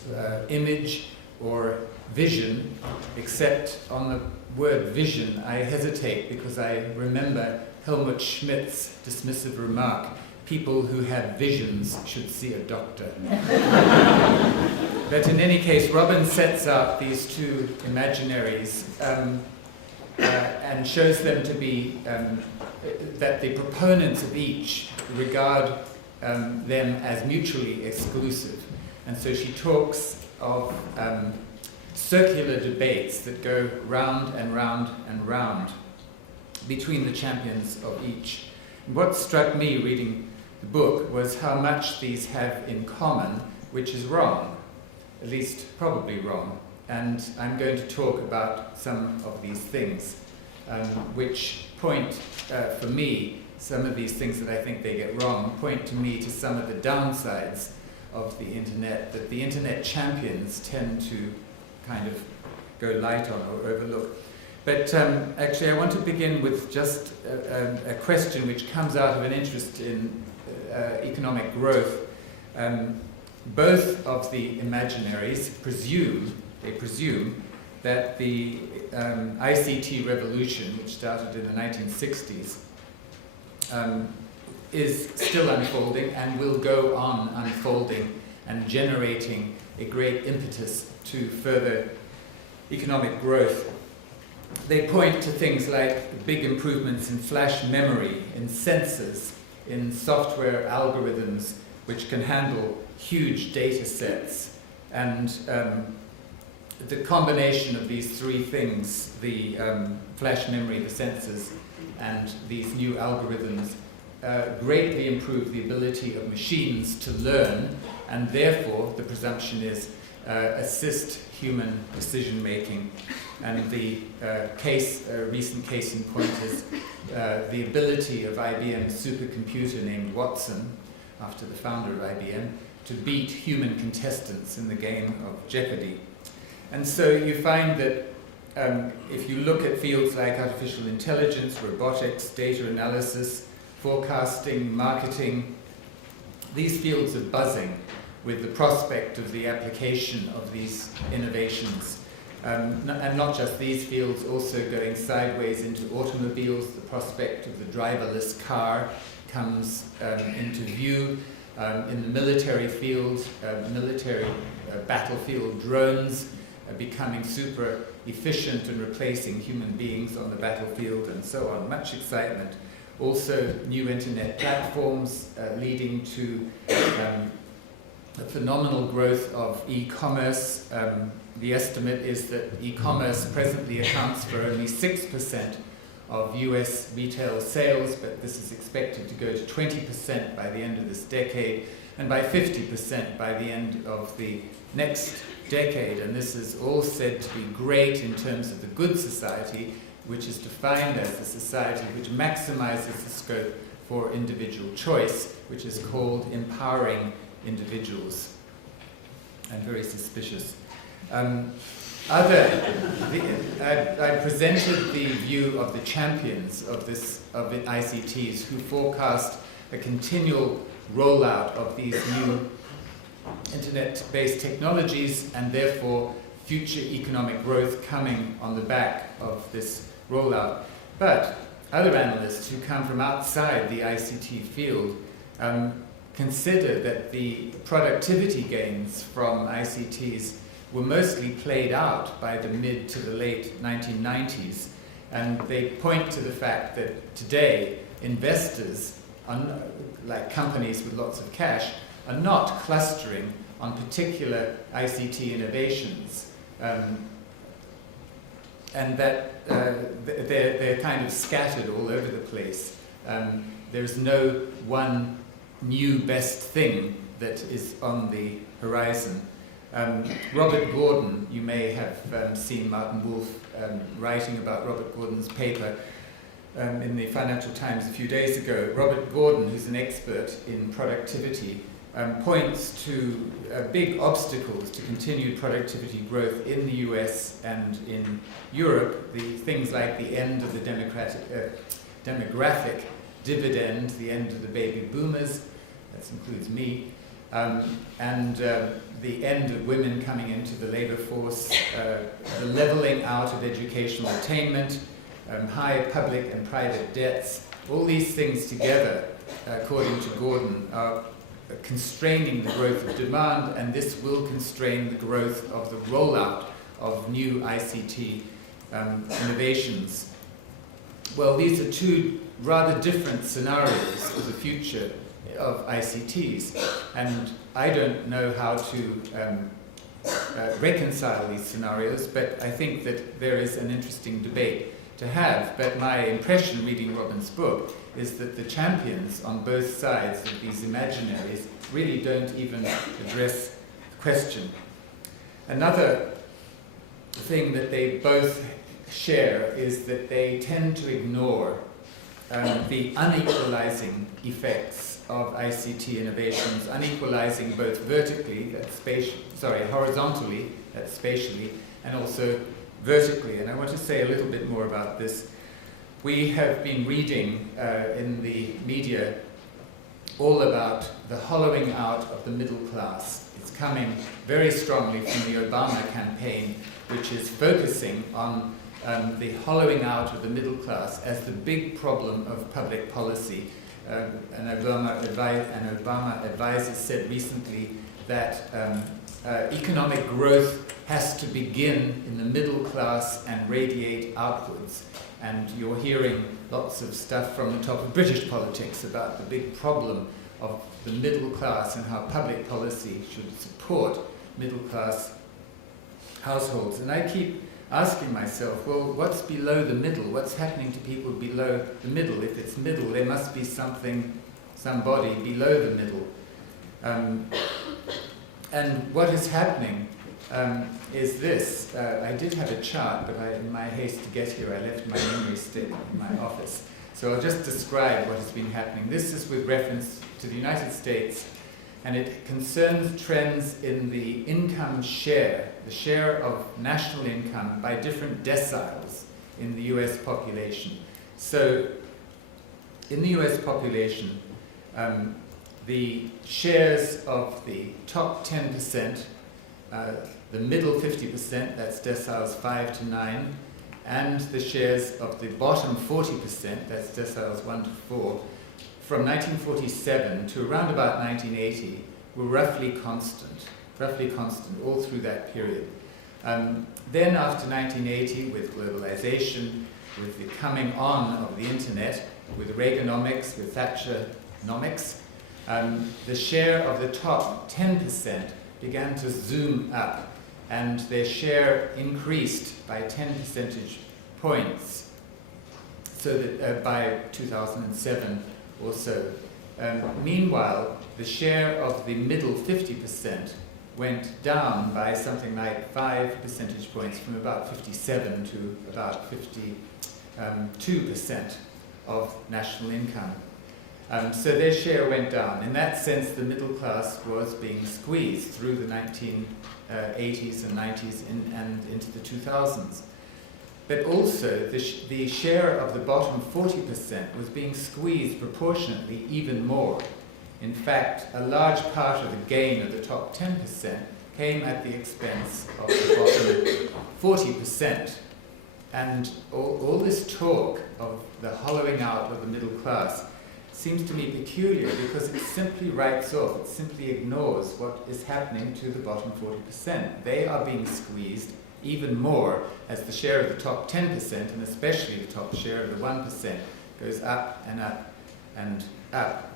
image or vision, except on the word vision I hesitate because I remember Helmut Schmidt's dismissive remark, people who have visions should see a doctor. But in any case, Robin sets out these two imaginaries and shows them to be, that the proponents of each regard them as mutually exclusive. And so she talks of circular debates that go round and round and round between the champions of each. And what struck me reading the book was how much these have in common, which is wrong, at least probably wrong. And I'm going to talk about some of these things, which point, for me, some of these things that I think they get wrong, point to me to some of the downsides of the internet, that the internet champions tend to kind of go light on or overlook. But actually I want to begin with just a question which comes out of an interest in economic growth. Both of the imaginaries presume that the ICT revolution, which started in the 1960s, is still unfolding and will go on unfolding and generating a great impetus to further economic growth. They point to things like big improvements in flash memory, in sensors, in software algorithms which can handle huge data sets, and the combination of these three things, the flash memory, the sensors, and these new algorithms, greatly improve the ability of machines to learn, and therefore the presumption is assist human decision making. And the recent case in point is the ability of IBM's supercomputer named Watson, after the founder of IBM, to beat human contestants in the game of Jeopardy. And so you find that if you look at fields like artificial intelligence, robotics, data analysis, forecasting, marketing, these fields are buzzing with the prospect of the application of these innovations. And not just these fields, also going sideways into automobiles. The prospect of the driverless car comes into view. In the military field, military battlefield drones are becoming super efficient and replacing human beings on the battlefield, and so on. Much excitement. Also, new internet platforms leading to the phenomenal growth of e-commerce. The estimate is that e-commerce presently accounts for only 6% of US retail sales, but this is expected to go to 20% by the end of this decade, and by 50% by the end of the next decade. And this is all said to be great in terms of the good society, which is defined as the society which maximizes the scope for individual choice, which is called empowering individuals. I'm very suspicious. I presented the view of the champions of ICTs, who forecast a continual rollout of these new internet-based technologies, and therefore future economic growth coming on the back of this rollout. But other analysts who come from outside the ICT field consider that the productivity gains from ICTs were mostly played out by the mid to the late 1990s, and they point to the fact that today investors, like companies with lots of cash, are not clustering on particular ICT innovations, and that they're kind of scattered all over the place. There's no one new best thing that is on the horizon. Robert Gordon, you may have seen Martin Wolf writing about Robert Gordon's paper in the Financial Times a few days ago. Robert Gordon, who's an expert in productivity, points to big obstacles to continued productivity growth in the US and in Europe, the things like the end of the demographic dividend, the end of the baby boomers, that includes me, and the end of women coming into the labor force, the leveling out of educational attainment, high public and private debts. All these things together, according to Gordon, are constraining the growth of demand, and this will constrain the growth of the rollout of new ICT innovations. Well, these are two rather different scenarios for the future of ICTs, and I don't know how to reconcile these scenarios, but I think that there is an interesting debate to have. But my impression reading Robin's book is that the champions on both sides of these imaginaries really don't even address the question. Another thing that they both share is that they tend to ignore the unequalizing effects of ICT innovations, unequalizing both vertically, horizontally, that's spatially, and also vertically. And I want to say a little bit more about this. We have been reading in the media all about the hollowing out of the middle class. It's coming very strongly from the Obama campaign, which is focusing on the hollowing out of the middle class as the big problem of public policy. An Obama advisor said recently that economic growth has to begin in the middle class and radiate outwards. And you're hearing lots of stuff from the top of British politics about the big problem of the middle class and how public policy should support middle class households. And I keep asking myself, well, what's below the middle? What's happening to people below the middle? If it's middle, there must be somebody below the middle. And what is happening is this. I did have a chart, but in my haste to get here, I left my memory stick in my office. So I'll just describe what has been happening. This is with reference to the United States, and it concerns trends in the income share, the share of national income by different deciles in the US population. So in the US population, the shares of the top 10%, the middle 50%, that's deciles 5 to 9, and the shares of the bottom 40%, that's deciles 1 to 4, from 1947 to around about 1980 were roughly constant all through that period. Then after 1980, with globalization, with the coming on of the internet, with Reaganomics, with Thatcheronomics, the share of the top 10% began to zoom up, and their share increased by 10 percentage points, so that by 2007 or so. Meanwhile, the share of the middle 50% went down by something like 5 percentage points, from about 57 to about 52% of national income. So their share went down. In that sense, the middle class was being squeezed through the 1980s and 90s and into the 2000s. But also, the share of the bottom 40% was being squeezed proportionately even more. In fact, a large part of the gain of the top 10% came at the expense of the bottom 40%. And all this talk of the hollowing out of the middle class seems to me peculiar, because it simply writes off, it simply ignores what is happening to the bottom 40%. They are being squeezed even more as the share of the top 10%, and especially the top share of the 1%, goes up and up and up.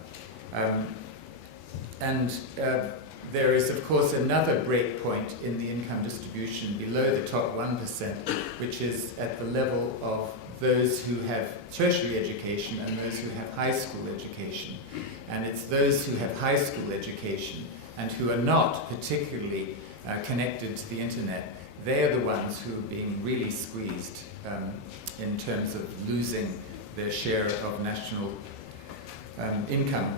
There is, of course, another break point in the income distribution below the top 1%, which is at the level of those who have tertiary education and those who have high school education. And it's those who have high school education and who are not particularly connected to the internet, they are the ones who are being really squeezed in terms of losing their share of national income.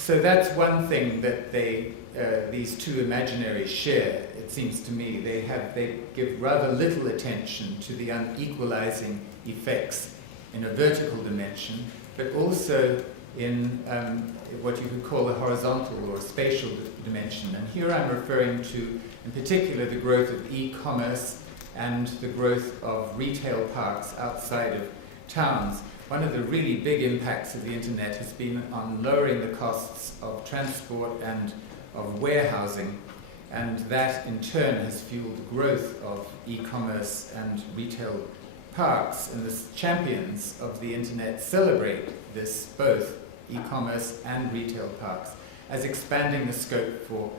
So that's one thing that these two imaginaries share, it seems to me. They give rather little attention to the unequalizing effects in a vertical dimension, but also in what you could call a horizontal or a spatial dimension. And here I'm referring to, in particular, the growth of e-commerce and the growth of retail parks outside of towns. One of the really big impacts of the internet has been on lowering the costs of transport and of warehousing, and that in turn has fueled the growth of e-commerce and retail parks. And the champions of the internet celebrate this, both e-commerce and retail parks, as expanding the scope for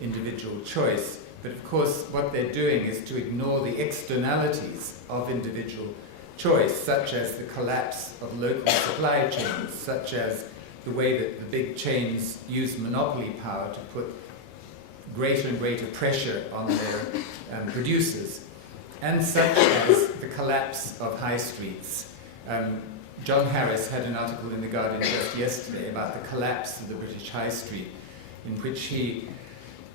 individual choice. But of course, what they're doing is to ignore the externalities of individual choice, such as the collapse of local supply chains, such as the way that the big chains use monopoly power to put greater and greater pressure on their producers, and such as the collapse of high streets. John Harris had an article in The Guardian just yesterday about the collapse of the British High Street, in which he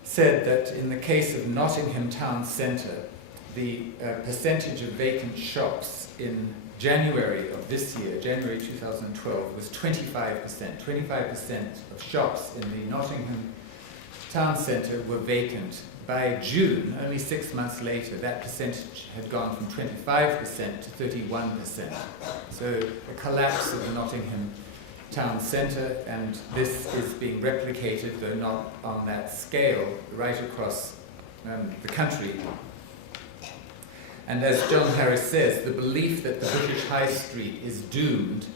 said that in the case of Nottingham town centre, the percentage of vacant shops in January of this year, January 2012, was 25%. 25% of shops in the Nottingham town centre were vacant. By June, only 6 months later, that percentage had gone from 25% to 31%. So a collapse of the Nottingham town centre, and this is being replicated, though not on that scale, right across the country. And as John Harris says, the belief that the British High Street is doomed,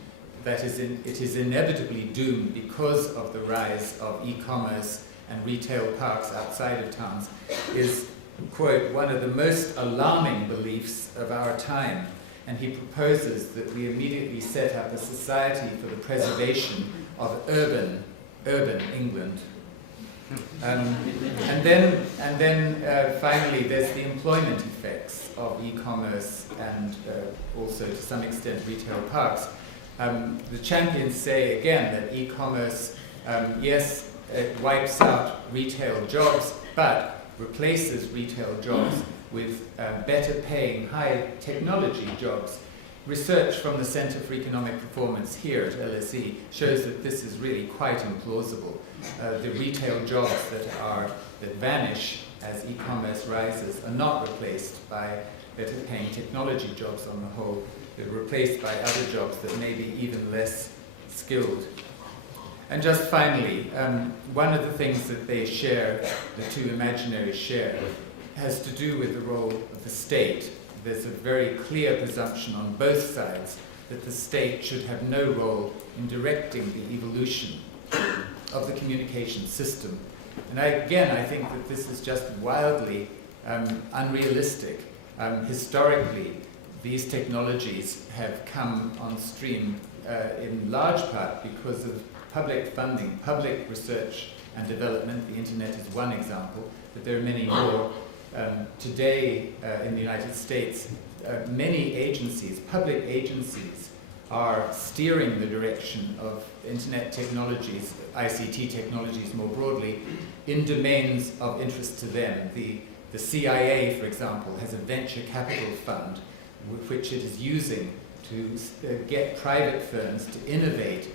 that is it is inevitably doomed because of the rise of e-commerce and retail parks outside of towns, is, quote, one of the most alarming beliefs of our time. And he proposes that we immediately set up a society for the preservation of urban England. And then finally, there's the employment effects of e-commerce and also to some extent retail parks. The champions say again that e-commerce, yes, it wipes out retail jobs, but replaces retail jobs with better paying, high technology jobs. Research from the Centre for Economic Performance here at LSE shows that this is really quite implausible. The retail jobs that vanish as e-commerce rises are not replaced by better paying technology jobs on the whole. They're replaced by other jobs that may be even less skilled. And just finally, one of the things that they share, the two imaginaries share, has to do with the role of the state. There's a very clear presumption on both sides that the state should have no role in directing the evolution of the communication system. And I think that this is just wildly unrealistic. Historically, these technologies have come on stream in large part because of public funding, public research and development. The internet is one example, but there are many more. Today in the United States, many agencies, public agencies, are steering the direction of internet technologies, ICT technologies more broadly, in domains of interest to them. The CIA, for example, has a venture capital fund which it is using to get private firms to innovate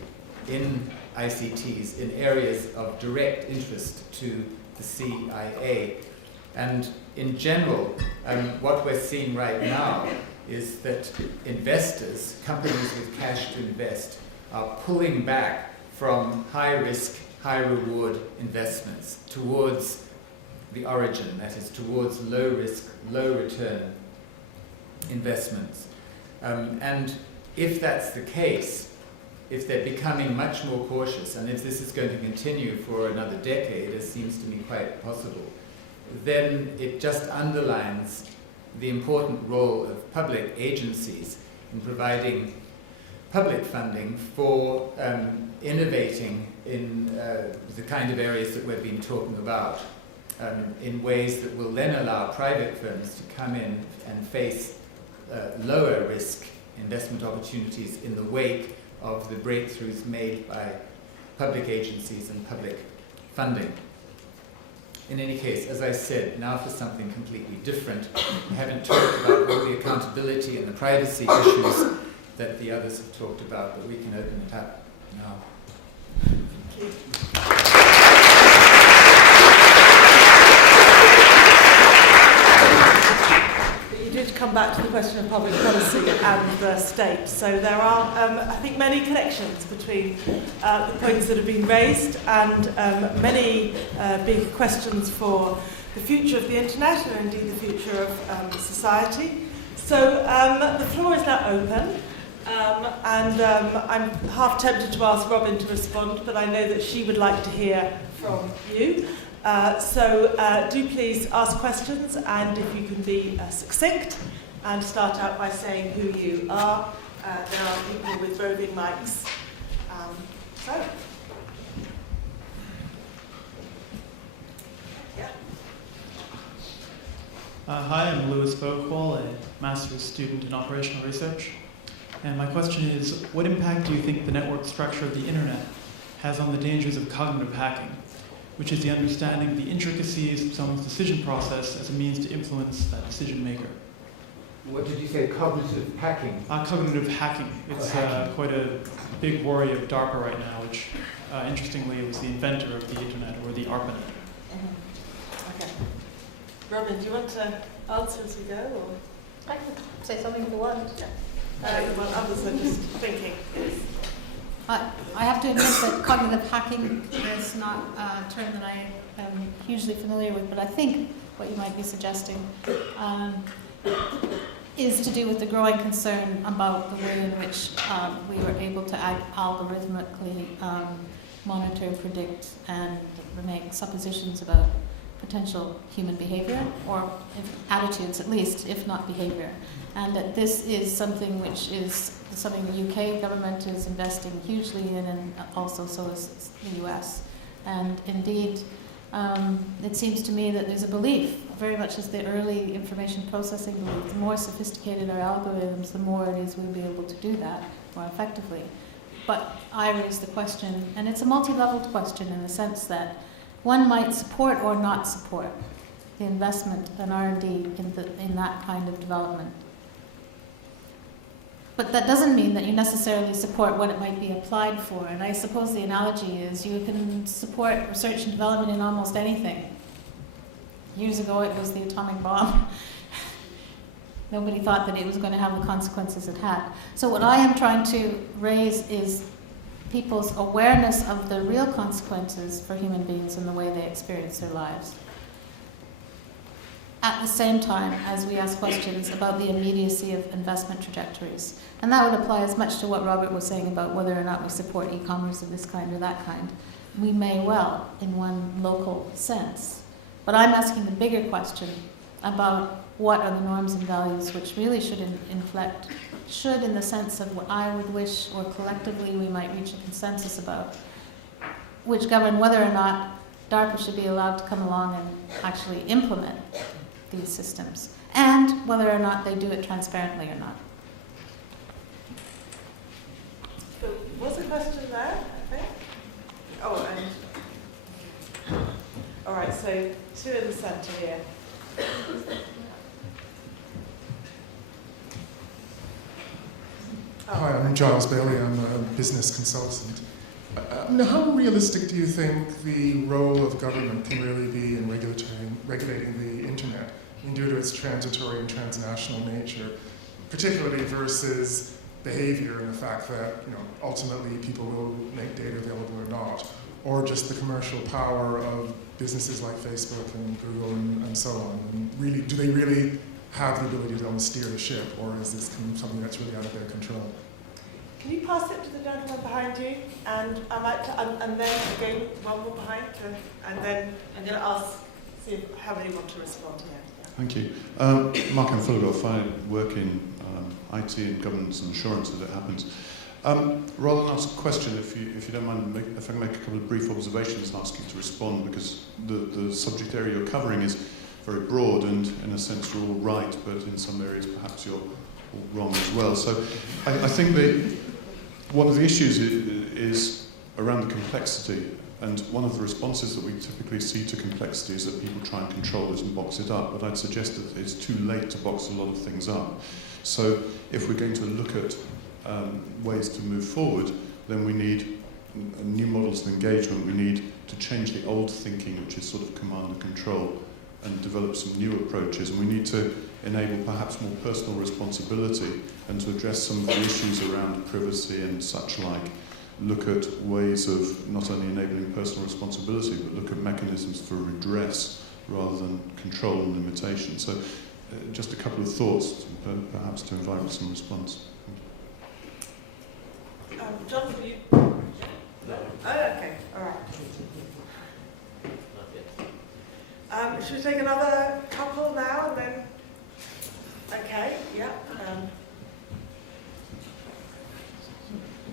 in ICTs in areas of direct interest to the CIA. And in general, what we're seeing right now is that investors, companies with cash to invest, are pulling back from high-risk, high-reward investments towards the origin, that is, towards low-risk, low-return investments. And if that's the case, if they're becoming much more cautious, and if this is going to continue for another decade, as seems to me quite possible, then it just underlines the important role of public agencies in providing public funding for innovating in the kind of areas that we've been talking about, in ways that will then allow private firms to come in and face lower risk investment opportunities in the wake of the breakthroughs made by public agencies and public funding. In any case, as I said, now for something completely different. We haven't talked about all the accountability and the privacy issues that the others have talked about, but we can open it up now. Thank you. You did come back to the question of public policy and the state. So there are, I think, many connections between the points that have been raised and many big questions for the future of the internet and indeed the future of society. So the floor is now open. And I'm half tempted to ask Robin to respond, but I know that she would like to hear from you. So do please ask questions, and if you can be succinct and start out by saying who you are. There are people with roving mics. Hi, I'm Lewis Boquall, a master's student in operational research. And my question is, what impact do you think the network structure of the internet has on the dangers of cognitive hacking, which is the understanding of the intricacies of someone's decision process as a means to influence that decision maker? What did you say, cognitive hacking? Cognitive hacking. It's quite a big worry of DARPA right now, which, interestingly, was the inventor of the internet, or the ARPANET. Okay. Robin, do you want to answer as we go? Or? I can say something if you want. Yeah. Well, others are just thinking. I have to admit that cognitive hacking is not a term that I am hugely familiar with, but I think what you might be suggesting is to do with the growing concern about the way in which we were able to algorithmically monitor, predict, and make suppositions about potential human behavior, or attitudes at least, if not behavior. And that this is something which is something the UK government is investing hugely in, and also so is the US. And indeed, it seems to me that there's a belief, very much as the early information processing belief, the more sophisticated our algorithms, the more it is we'll be able to do that more effectively. But I raise the question, and it's a multi-leveled question in the sense that one might support or not support the investment and R&D in that kind of development. But that doesn't mean that you necessarily support what it might be applied for. And I suppose the analogy is you can support research and development in almost anything. Years ago it was the atomic bomb. Nobody thought that it was going to have the consequences it had. So what I am trying to raise is people's awareness of the real consequences for human beings and the way they experience their lives, at the same time as we ask questions about the immediacy of investment trajectories. And that would apply as much to what Robert was saying about whether or not we support e-commerce of this kind or that kind. We may well, in one local sense. But I'm asking the bigger question about what are the norms and values which really should in the sense of what I would wish, or collectively we might reach a consensus about, which govern whether or not DARPA should be allowed to come along and actually implement these systems, and whether or not they do it transparently or not. So, was a question there, I think? Oh, and all right, so two in the centre here. Hi, I'm Giles Bailey. I'm a business consultant. How realistic do you think the role of government can really be in regulating the internet, due to its transitory and transnational nature, particularly versus behavior and the fact that ultimately people will make data available or not, or just the commercial power of businesses like Facebook and Google and so on? And really, do they really have the ability to almost steer the ship, or is this something that's really out of their control? Can you pass it to the gentleman behind you? And I might, and then again one more behind, and then I'm going to ask, see how many want to respond here. Yeah. Thank you. Mark and Philgoff, I work in IT and governance and assurance as it happens. Rather than ask a question, if you don't mind, if I can make a couple of brief observations and ask you to respond, because the subject area you're covering is very broad, and in a sense you're all right, but in some areas perhaps you're all wrong as well. So I think that one of the issues is around the complexity. And one of the responses that we typically see to complexity is that people try and control it and box it up. But I'd suggest that it's too late to box a lot of things up. So if we're going to look at ways to move forward, then we need new models of engagement. We need to change the old thinking, which is sort of command and control, and develop some new approaches. And we need to enable perhaps more personal responsibility and to address some of the issues around privacy and such like. Look at ways of not only enabling personal responsibility, but look at mechanisms for redress rather than control and limitation. So just a couple of thoughts, perhaps to invite some response. John, will you? No. Oh, okay, all right. Should we take another couple now and then? Okay, yeah.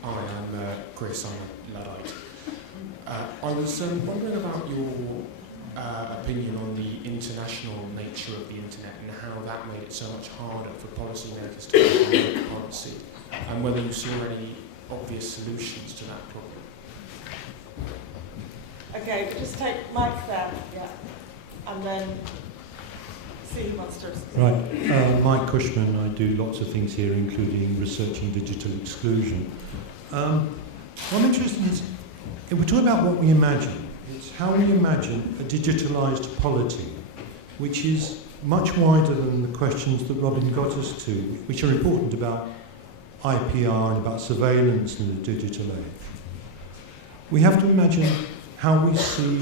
Hi, I'm Chris, I'm a Luddite. I was wondering about your opinion on the international nature of the internet and how that made it so much harder for policymakers to implement policy, and whether you saw any obvious solutions to that problem. Okay, but just take Mike there, yeah, and then see who wants to respond. Right, Mike Cushman, I do lots of things here, including researching digital exclusion. What I'm interested in is, if we're talking about what we imagine, it's how we imagine a digitalised polity, which is much wider than the questions that Robin got us to, which are important about IPR and about surveillance in the digital age. We have to imagine how we see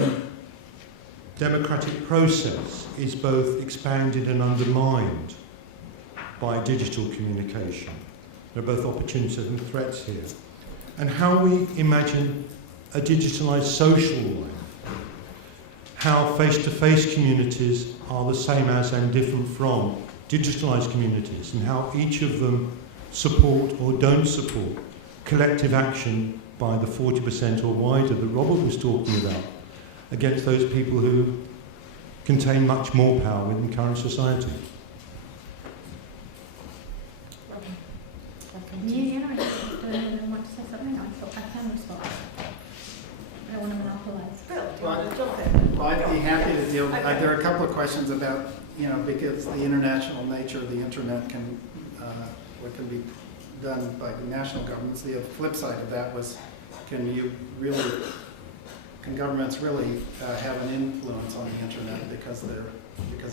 democratic process is both expanded and undermined by digital communication. There are both opportunities and threats here. And how we imagine a digitalised social life, how face-to-face communities are the same as and different from digitalised communities, and how each of them support or don't support collective action by the 40% or wider that Robert was talking about, against those people who contain much more power within current society. You know, I don't want to say something. I thought I can respond. I don't want to monopolise. Bill, do you want to jump in? Well, I'd be happy to deal. There are a couple of questions about, because the international nature of the internet can, what can be done by the national governments. The flip side of that was, can governments really have an influence on the internet because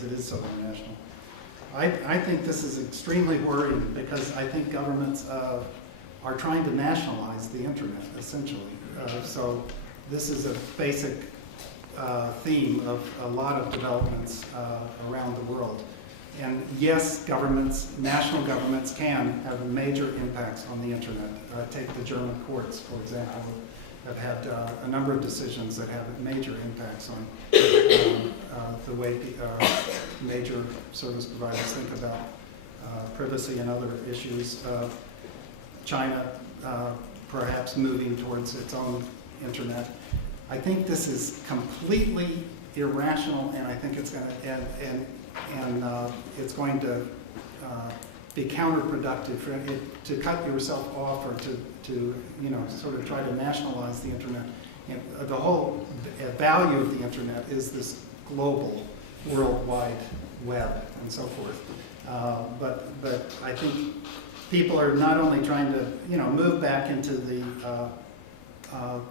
it is so international? I think this is extremely worrying because I think governments are trying to nationalize the internet, essentially. So this is a basic theme of a lot of developments around the world. And yes, national governments can have major impacts on the internet. Take the German courts, for example, have had a number of decisions that have major impacts on the way major service providers think about privacy and other issues. China perhaps moving towards its own internet. I think this is completely irrational, and I think it's going to it's going to be counterproductive for it to cut yourself off or to sort of try to nationalize the internet. And the whole value of the internet is this global, worldwide web and so forth. But I think people are not only trying to move back into the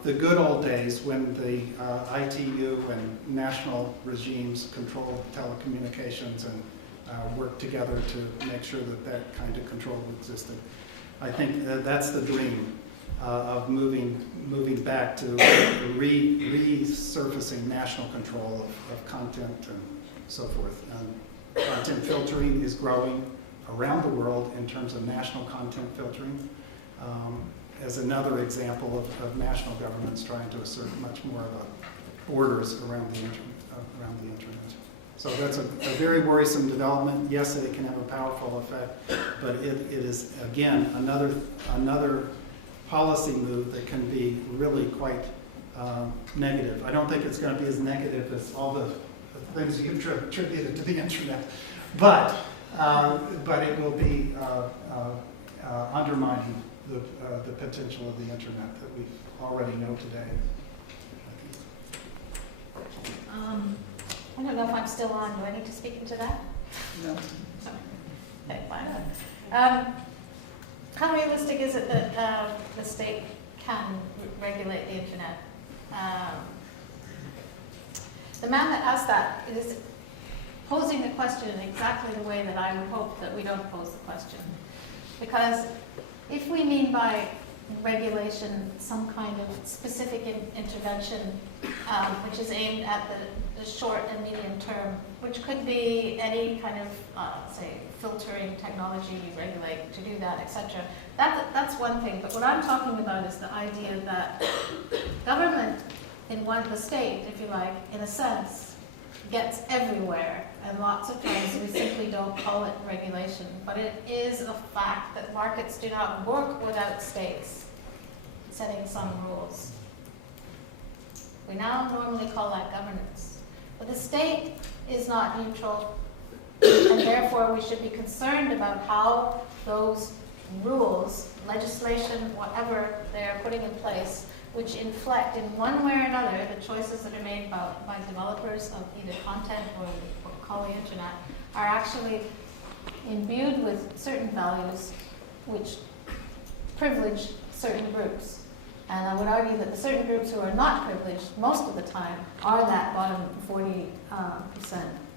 good old days when the ITU and national regimes controlled telecommunications and work together to make sure that kind of control existed. I think that's the dream of moving back to resurfacing national control of content and so forth. Content filtering is growing around the world in terms of national content filtering, as another example of national governments trying to assert much more of a borders around the internet. So that's a very worrisome development. Yes, it can have a powerful effect, but it is, again, another policy move that can be really quite negative. I don't think it's going to be as negative as all the things you've attributed to the internet, but it will be undermining the potential of the internet that we already know today. I don't know if I'm still on. Do I need to speak into that? No. Okay, fine. How realistic is it that the state can regulate the internet? The man that asked that is posing the question in exactly the way that I would hope that we don't pose the question. Because if we mean by regulation some kind of specific intervention which is aimed at the short and medium term, which could be any kind of, say, filtering technology you regulate to do that, etc. That's one thing. But what I'm talking about is the idea that government in the state, if you like, in a sense, gets everywhere. And lots of times we simply don't call it regulation. But it is a fact that markets do not work without states setting some rules. We now normally call that governance. But the state is not neutral, and therefore we should be concerned about how those rules, legislation, whatever they're putting in place, which inflect in one way or another the choices that are made by developers of either content or what we call the internet, are actually imbued with certain values which privilege certain groups. And I would argue that the certain groups who are not privileged most of the time are that bottom 40%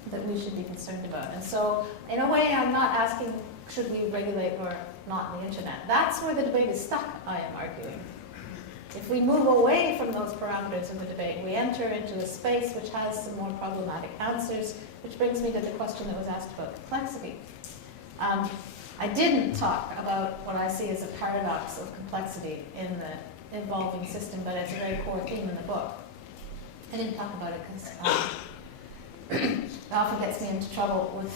that we should be concerned about. And so, in a way, I'm not asking should we regulate or not the internet. That's where the debate is stuck, I am arguing. If we move away from those parameters of the debate, we enter into a space which has some more problematic answers, which brings me to the question that was asked about complexity. I didn't talk about what I see as a paradox of complexity in the evolving system, but it's a very core theme in the book. I didn't talk about it because it often gets me into trouble with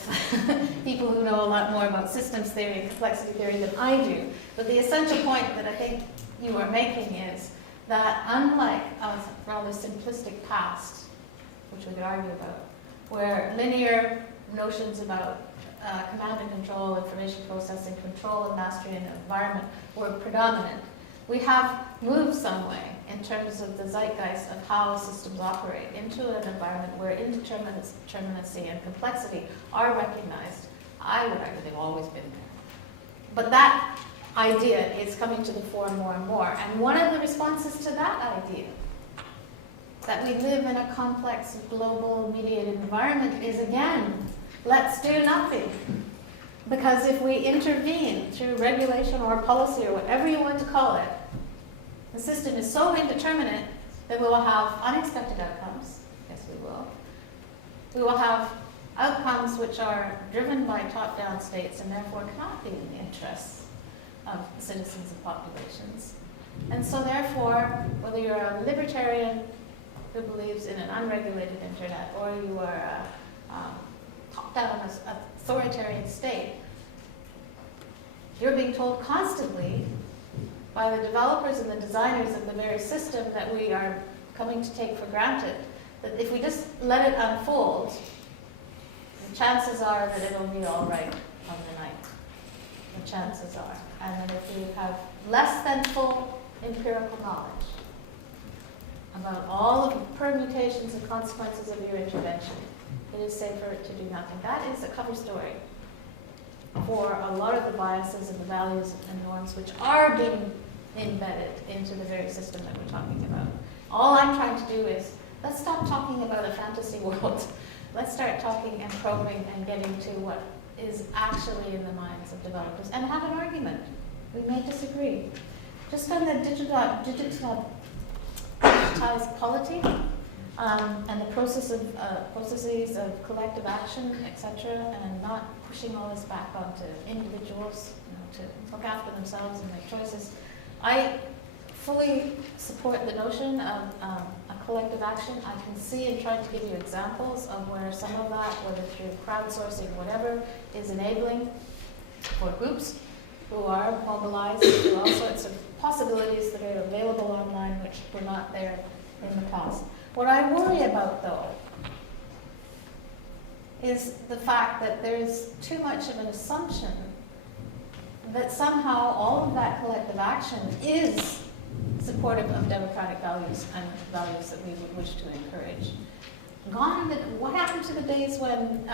people who know a lot more about systems theory and complexity theory than I do. But the essential point that I think you are making is that unlike a rather simplistic past, which we could argue about, where linear notions about command and control, information processing, control and mastery in the environment were predominant, we have moved some way in terms of the zeitgeist of how systems operate into an environment where indeterminacy and complexity are recognized. I would argue they've always been there. But that idea is coming to the fore more and more. And one of the responses to that idea, that we live in a complex, global, mediated environment, is again, let's do nothing. Because if we intervene through regulation or policy or whatever you want to call it, the system is so indeterminate that we will have unexpected outcomes. Yes, we will. We will have outcomes which are driven by top-down states and therefore cannot be in the interests of citizens and populations. And so therefore, whether you're a libertarian who believes in an unregulated internet or you are a top-down authoritarian state, you're being told constantly by the developers and the designers of the very system that we are coming to take for granted, that if we just let it unfold, the chances are that it'll be all right on the night. The chances are. And that if you have less than full empirical knowledge about all of the permutations and consequences of your intervention, it is safer to do nothing. That is a cover story for a lot of the biases and the values and norms which are being embedded into the very system that we're talking about. All I'm trying to do is, let's stop talking about a fantasy world. Let's start talking and probing and getting to what is actually in the minds of developers and have an argument. We may disagree. Just on the digitized polity, and the processes of collective action, etc., and not pushing all this back onto individuals, to look after themselves and make choices. I fully support the notion of a collective action. I can see and try to give you examples of where some of that, whether through crowdsourcing, whatever, is enabling for groups who are mobilized through all sorts of possibilities that are available online which were not there in the past. What I worry about, though, is the fact that there's too much of an assumption that somehow all of that collective action is supportive of democratic values and values that we would wish to encourage. What happened to the days when,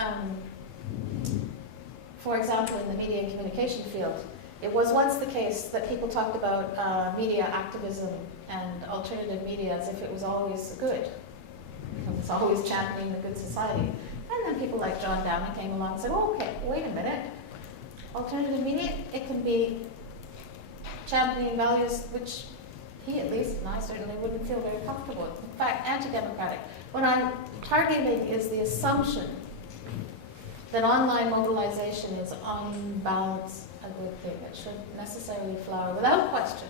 for example, in the media and communication field, it was once the case that people talked about media activism and alternative media as if it was always good. It was always championing the good society. And then people like John Downing came along and said, oh, okay, wait a minute. Alternative media, it can be championing values which he at least, and I certainly wouldn't feel very comfortable with. In fact, anti-democratic. What I'm targeting is the assumption that online mobilization is on balance a good thing. It should necessarily flower without question,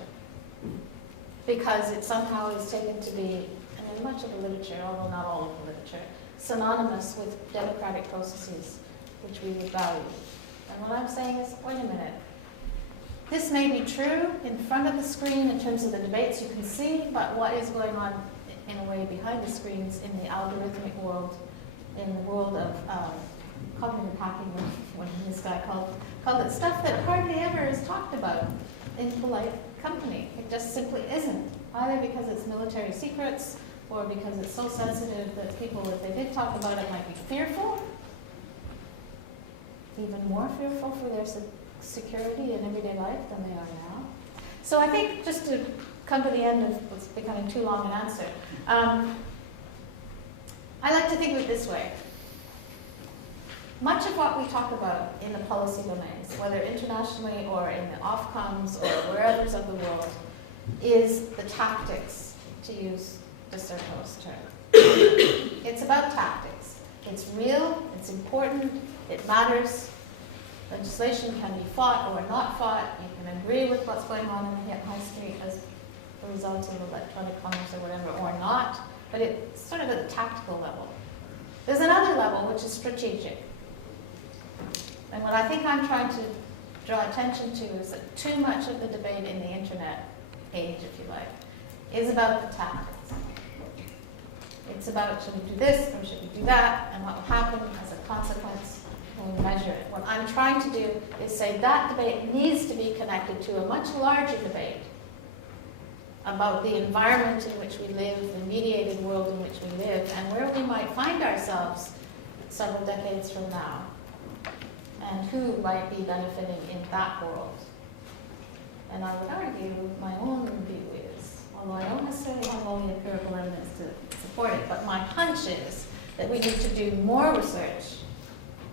because it somehow is taken to be, and in much of the literature, although not all of the literature, synonymous with democratic processes which we would value. And what I'm saying is, wait a minute. This may be true in front of the screen in terms of the debates you can see, but what is going on in a way behind the screens in the algorithmic world, in the world of cognitive hacking, when this guy called it stuff that hardly ever is talked about in polite company. It just simply isn't, either because it's military secrets or because it's so sensitive that people, if they did talk about it, might be fearful, even more fearful for their security in everyday life than they are now. So I think, just to come to the end of what's becoming too long an answer, I like to think of it this way. Much of what we talk about in the policy domains, whether internationally or in the Ofcoms or wherever of the world, is the tactics, to use de Certeau's term. It's about tactics. It's real, it's important, it matters. Legislation can be fought or not fought. You can agree with what's going on in the high street as a result of electronic commerce or whatever, or not. But it's sort of at the tactical level. There's another level which is strategic. And what I think I'm trying to draw attention to is that too much of the debate in the internet age, if you like, is about the tactics. It's about, should we do this or should we do that, and what will happen as a consequence. We measure it. What I'm trying to do is say that debate needs to be connected to a much larger debate about the environment in which we live, the mediated world in which we live, and where we might find ourselves several decades from now, and who might be benefiting in that world. And I would argue my own view is, although I don't necessarily have all the empirical evidence to support it, but my hunch is that we need to do more research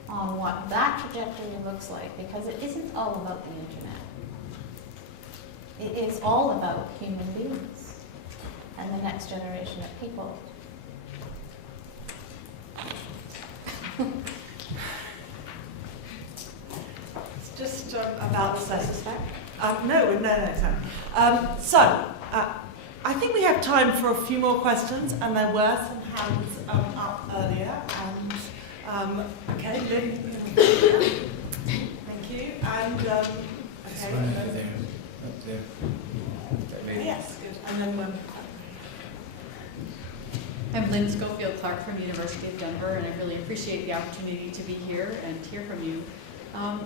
on what that trajectory looks like, because it isn't all about the internet. It is all about human beings and the next generation of people. It's just about the same. No, sorry. So, I think we have time for a few more questions, and there were some hands up earlier. Okay, Lynn. Thank you. And okay. Yes, good. And then I'm Lynn Schofield Clark from the University of Denver, and I really appreciate the opportunity to be here and hear from you.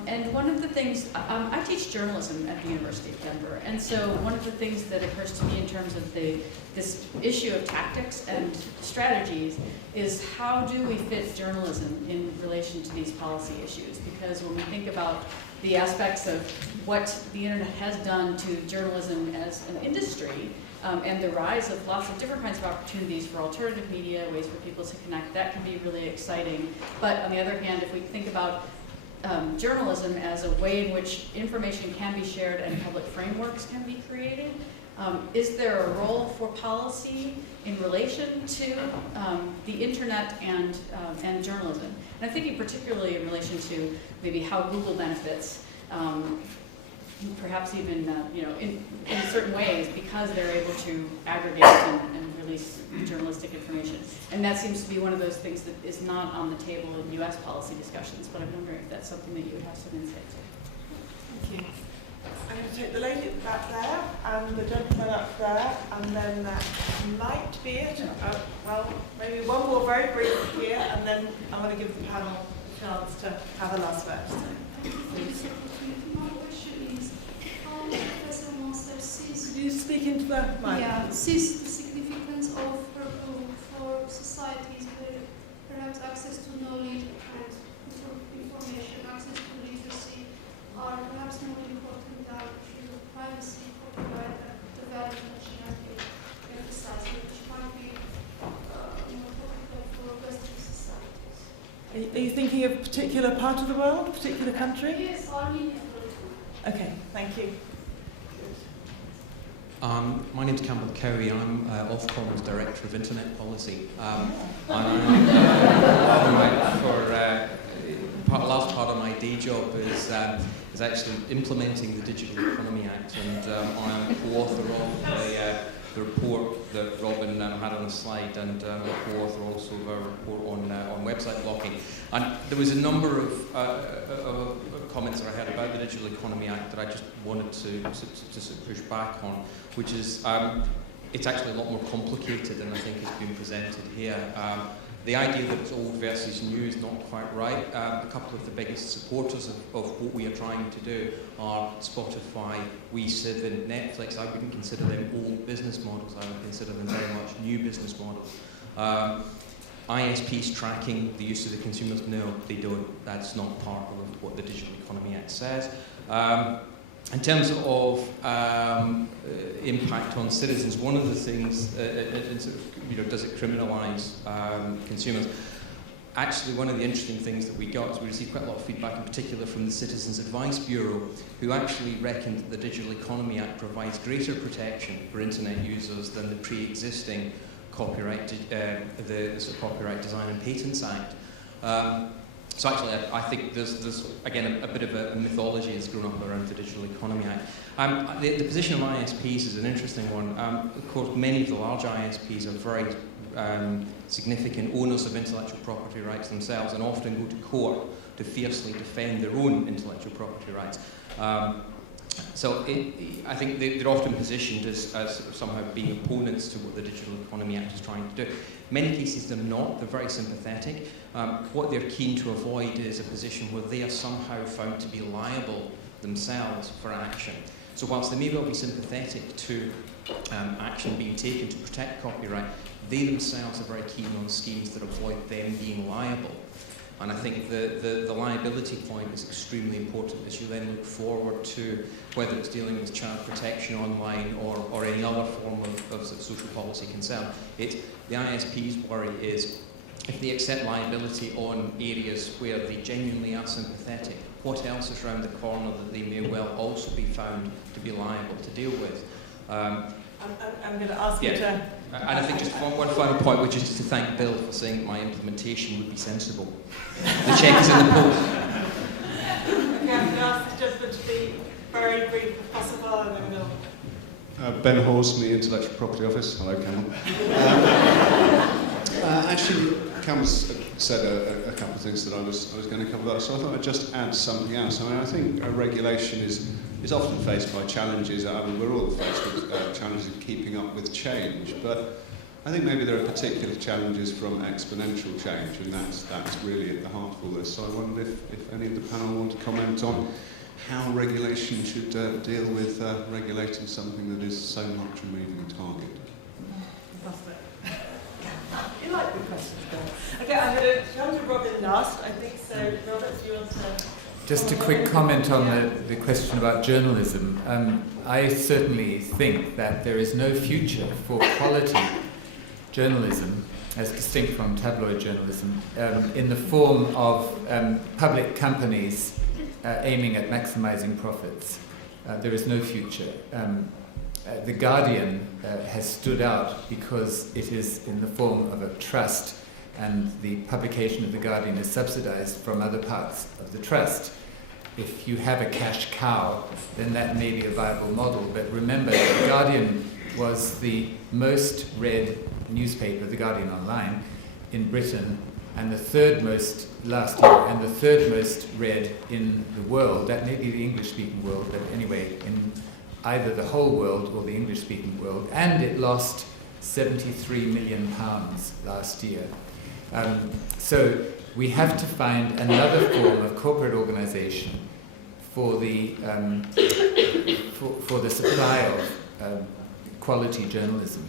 And one of the things, I teach journalism at the University of Denver, and so one of the things that occurs to me in terms of this issue of tactics and strategies is, how do we fit journalism in relation to these policy issues? Because when we think about the aspects of what the internet has done to journalism as an industry, and the rise of lots of different kinds of opportunities for alternative media, ways for people to connect, that can be really exciting. But on the other hand, if we think about journalism as a way in which information can be shared and public frameworks can be created, is there a role for policy in relation to the internet and journalism? And I'm thinking particularly in relation to maybe how Google benefits, perhaps even in certain ways, because they're able to aggregate and release journalistic information. And that seems to be one of those things that is not on the table in U.S. policy discussions, but I'm wondering if that's something that you would have some insight to. thank you. I'm going to take the lady back there, and the gentleman up there, and then that might be it. Well, maybe one more very brief here, and then I'm going to give the panel a chance to have a last word. So, please. My question is, you speak into the mic? Yeah, sees the significance of for societies where perhaps access to knowledge and information, access to literacy are perhaps more important than issues of privacy, copyright, and the values that she has been emphasizing, which might be more topical for Western societies. Are you thinking of a particular part of the world, a particular country? Yes, Armenia. Okay, thank you. My name's Campbell Cowie. I'm Ofcom's Director of Internet Policy. The last part of my day job is actually implementing the Digital Economy Act, and I'm a co-author of the report that Robin had on the slide, and a co-author also of a report on website blocking. And there was a number of comments that I had about the Digital Economy Act that I just wanted to sort of push back on, which is it's actually a lot more complicated than I think has been presented here. The idea that it's old versus new is not quite right. A couple of the biggest supporters of what we are trying to do are Spotify, We7, Netflix. I wouldn't consider them old business models. I would consider them very much new business models. ISPs tracking the use of the consumers, no, they don't. That's not part of what the Digital Economy Act says. In terms of impact on citizens, one of the things, does it criminalise consumers? Actually, one of the interesting things that we got is we received quite a lot of feedback, in particular from the Citizens Advice Bureau, who actually reckoned that the Digital Economy Act provides greater protection for internet users than the pre-existing copyright, the sort of Copyright Design and Patents Act. So actually, I think there's again a bit of a mythology that's grown up around the Digital Economy Act. The position of ISPs is an interesting one. Of course, many of the large ISPs are very significant owners of intellectual property rights themselves, and often go to court to fiercely defend their own intellectual property rights. So I think they're often positioned as somehow being opponents to what the Digital Economy Act is trying to do. In many cases they're not, they're very sympathetic. What they're keen to avoid is a position where they are somehow found to be liable themselves for action. So whilst they may well be sympathetic to action being taken to protect copyright, they themselves are very keen on schemes that avoid them being liable. And I think the liability point is extremely important as you then look forward to whether it's dealing with child protection online or any other form of social policy concern. The ISP's worry is if they accept liability on areas where they genuinely are sympathetic, what else is around the corner that they may well also be found to be liable to deal with? I'm going to ask you to... And I think just one final point, which is just to thank Bill for saying that my implementation would be sensible. The check is in the post. Okay, I'm going to ask the gentleman to be very brief if possible, and then we'll... Ben Hawes from the Intellectual Property Office. Hello, Campbell. Actually, Campbell's said a couple of things that I was going to cover, so I thought I'd just add something else. I mean, I think regulation is often faced by challenges. I mean, we're all faced with challenges of keeping up with change, but I think maybe there are particular challenges from exponential change, and that's really at the heart of all this. So I wonder if any of the panel want to comment on how regulation should deal with regulating something that is so much a moving target. You like the questions, Bill. Okay, I'm going to come to Robin last, I think. So, Robert, do you want to... Just a quick comment on the question about journalism. I certainly think that there is no future for quality journalism, as distinct from tabloid journalism, in the form of public companies aiming at maximizing profits. There is no future. The Guardian has stood out because it is in the form of a trust, and the publication of The Guardian is subsidized from other parts of the trust. If you have a cash cow, then that may be a viable model. But remember, The Guardian was the most read newspaper, The Guardian Online, in Britain, and the third most last year, and the third most read in the world. That may be the English-speaking world, but anyway, in either the whole world or the English-speaking world. And it lost £73 million last year. So we have to find another form of corporate organisation for the supply quality journalism.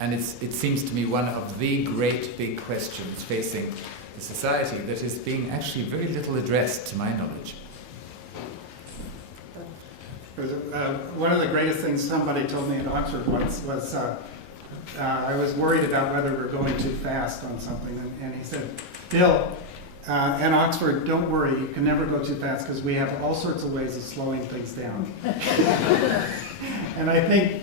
And it seems to me one of the great big questions facing the society that is being actually very little addressed, to my knowledge. One of the greatest things somebody told me at Oxford once was I was worried about whether we're going too fast on something, and he said, Bill, at Oxford, don't worry, you can never go too fast because we have all sorts of ways of slowing things down. And I think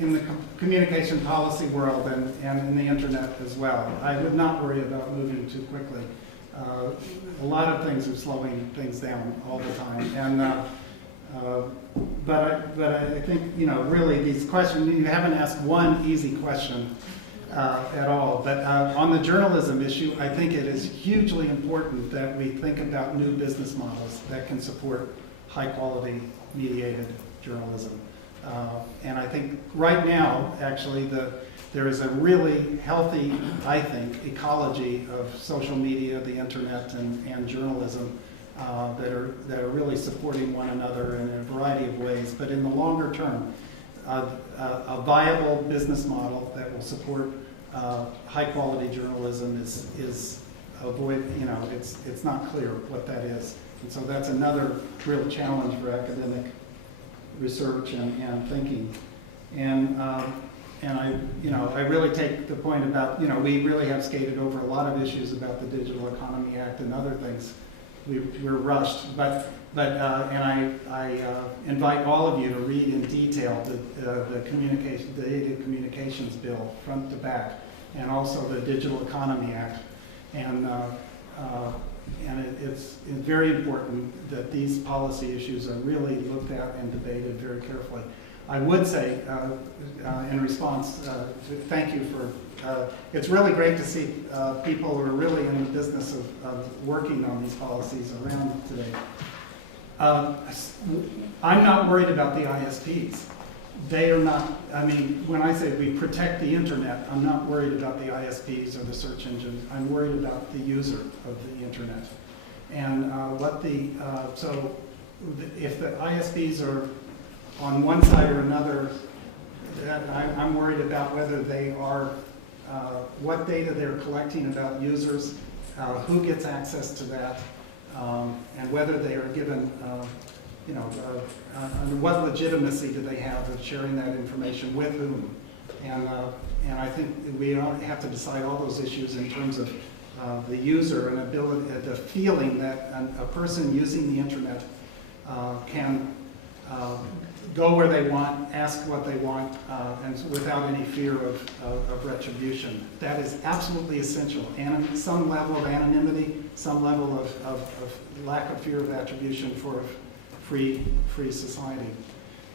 in the communication policy world and in the internet as well, I would not worry about moving too quickly. A lot of things are slowing things down all the time, and but I think, you know, really these questions, you haven't asked one easy question at all. But on the journalism issue, I think it is hugely important that we think about new business models that can support high quality mediated journalism. And I think right now, actually, there is a really healthy, I think, ecology of social media, the internet, and journalism that are really supporting one another in a variety of ways. But in the longer term, a viable business model that will support high quality journalism is it's not clear what that is. And so that's another real challenge for academic research and thinking. And I really take the point about, we really have skated over a lot of issues about the Digital Economy Act and other things. We're rushed, but I invite all of you to read in detail the Data Communications Bill front to back, and also the Digital Economy Act, and it's very important that these policy issues are really looked at and debated very carefully. I would say, in response, thank you for, it's really great to see people who are really in the business of working on these policies around today. I'm not worried about the ISPs. They are not, when I say we protect the internet, I'm not worried about the ISPs or the search engines. I'm worried about the user of the internet. And if the ISPs are on one side or another, I'm worried about whether they are, what data they're collecting about users, who gets access to that, and whether they are given, under what legitimacy do they have of sharing that information with whom. And I think we have to decide all those issues in terms of the user and ability, the feeling that a person using the internet can go where they want, ask what they want, and without any fear of retribution. That is absolutely essential. And some level of anonymity, some level of lack of fear of attribution for a free society.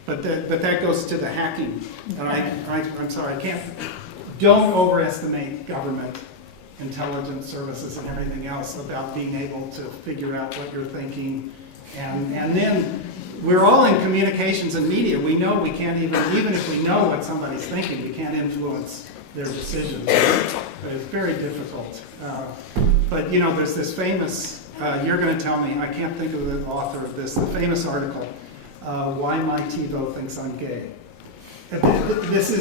But that goes to the hacking. And I'm sorry, don't overestimate government intelligence services and everything else about being able to figure out what you're thinking. And then we're all in communications and media. We know we can't even if we know what somebody's thinking, we can't influence their decisions. But it's very difficult. But there's this famous, you're going to tell me, I can't think of the author of this, the famous article, Why My TiVo Thinks I'm Gay. This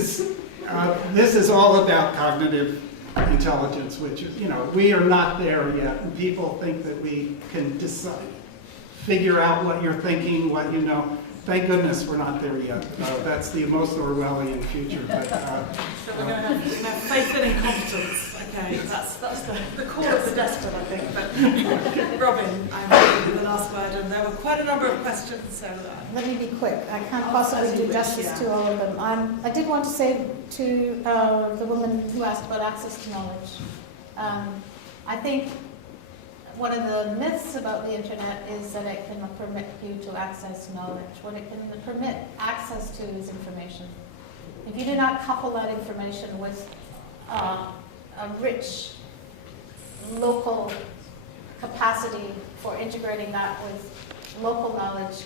is all about cognitive intelligence, which is, we are not there yet. And people think that we can decide, figure out what you're thinking, what you know. Thank goodness we're not there yet. That's the most Orwellian future. But, so we're going to have faith and incompetence. Okay, that's the core of the desperate, I think. But Robin, I'm going to give the last word, and there were quite a number of questions. So let me be quick. I can't possibly do justice to all of them. I did want to say to the woman who asked about access to knowledge. I think one of the myths about the internet is that it can permit you to access knowledge. What it can permit access to is information. If you do not couple that information with a rich local capacity for integrating that with local knowledge,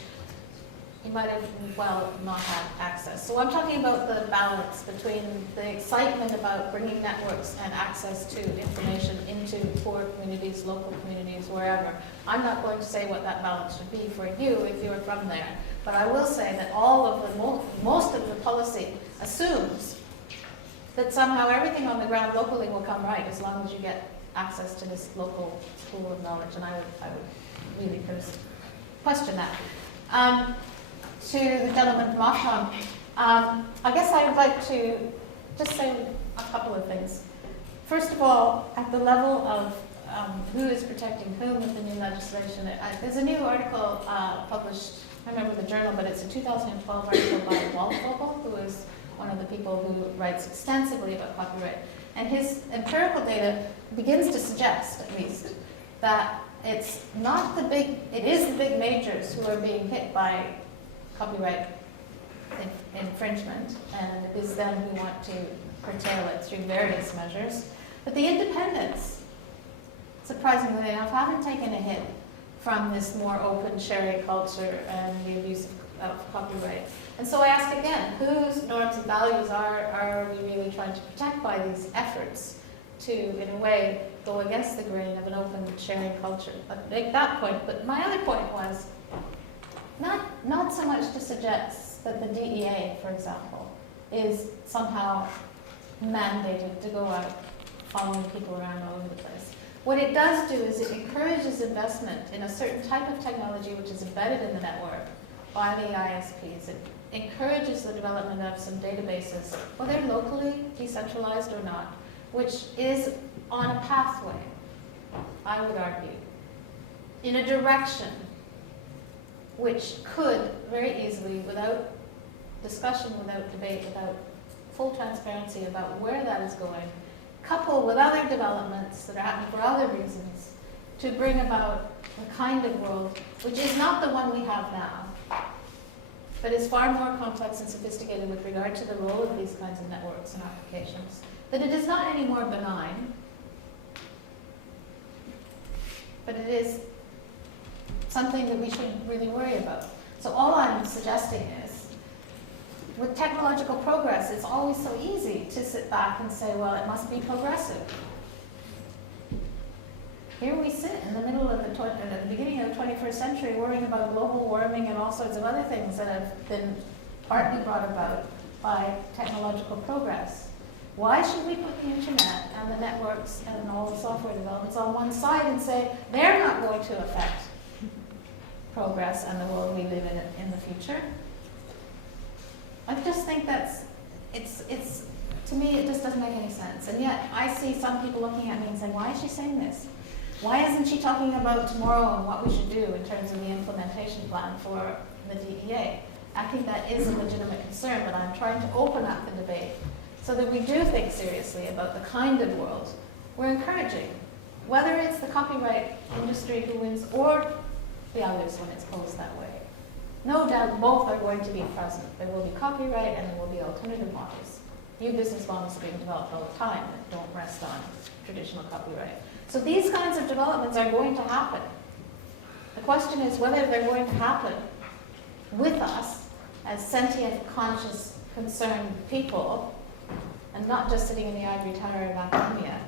you might have well not had access. So I'm talking about the balance between the excitement about bringing networks and access to information into poor communities, local communities, wherever. I'm not going to say what that balance should be for you if you're from there, but I will say that all of the most of the policy assumes that somehow everything on the ground locally will come right as long as you get access to this local pool of knowledge, and I would really question that. To the gentleman from Oxfam, I guess I would like to just say a couple of things. First of all, at the level of who is protecting whom with the new legislation, there's a new article published, I don't remember the journal, but it's a 2012 article by Waldvogel, who is one of the people who writes extensively about copyright. And his empirical data begins to suggest, at least, that it's not the big, it is the big majors who are being hit by copyright infringement, and it is them who want to curtail it through various measures. But the independents, surprisingly enough, haven't taken a hit from this more open sharing culture and the abuse of copyright. And so I ask again, whose norms and values are we really trying to protect by these efforts to, in a way, go against the grain of an open sharing culture? I'd make that point, but my other point was not so much to suggest that the DEA, for example, is somehow mandated to go out following people around all over the place. What it does do is it encourages investment in a certain type of technology which is embedded in the network by the ISPs. It encourages the development of some databases, whether locally, decentralized or not, which is on a pathway, I would argue, in a direction which could very easily, without discussion, without debate, without full transparency about where that is going, coupled with other developments that are happening for other reasons, to bring about a kind of world which is not the one we have now, but is far more complex and sophisticated with regard to the role of these kinds of networks and applications. That it is not any more benign, but it is something that we should really worry about. So all I'm suggesting is, with technological progress, it's always so easy to sit back and say, well, it must be progressive. Here we sit in the middle of at the beginning of the 21st century worrying about global warming and all sorts of other things that have been partly brought about by technological progress. Why should we put the internet and the networks and all the software developments on one side and say they're not going to affect progress and the world we live in the future? I just think that's, it's to me, it just doesn't make any sense. And yet I see some people looking at me and saying, why is she saying this? Why isn't she talking about tomorrow and what we should do in terms of the implementation plan for the DEA? I think that is a legitimate concern, but I'm trying to open up the debate so that we do think seriously about the kind of world we're encouraging, whether it's the copyright industry who wins or the others when it's posed that way. No doubt both are going to be present. There will be copyright and there will be alternative models. New business models are being developed all the time that don't rest on traditional copyright. So these kinds of developments are going to happen. The question is whether they're going to happen with us as sentient, conscious, concerned people, and not just sitting in the ivory tower of academia,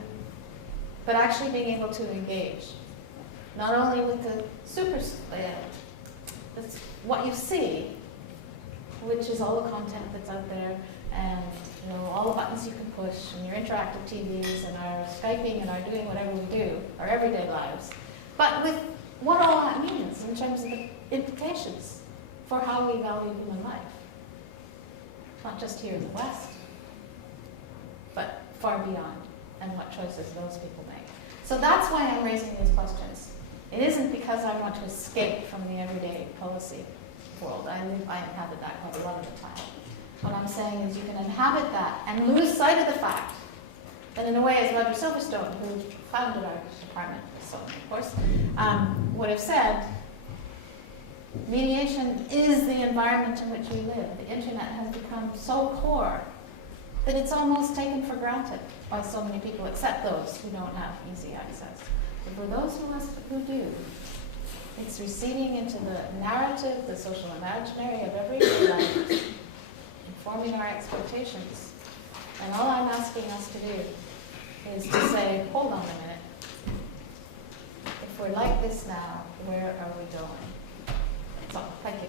but actually being able to engage, not only with the what you see, which is all the content that's out there, and all the buttons you can push, and your interactive TVs, and our Skyping, and our doing whatever we do, our everyday lives, but with what all that means in terms of the implications for how we value human life, not just here in the West, but far beyond, and what choices those people make. So that's why I'm raising these questions. It isn't because I want to escape from the everyday policy world. I inhabit that quite a lot of the time. What I'm saying is you can inhabit that and lose sight of the fact that, in a way, as Roger Silverstone, who founded our department, so of course, would have said, mediation is the environment in which we live. The internet has become so core that it's almost taken for granted by so many people, except those who don't have easy access. But for those who do, It's receding into the narrative, the social imaginary of everyday life, informing our expectations. And all I'm asking us to do is to say, hold on a minute. If we're like this now, where are we going? So, thank you.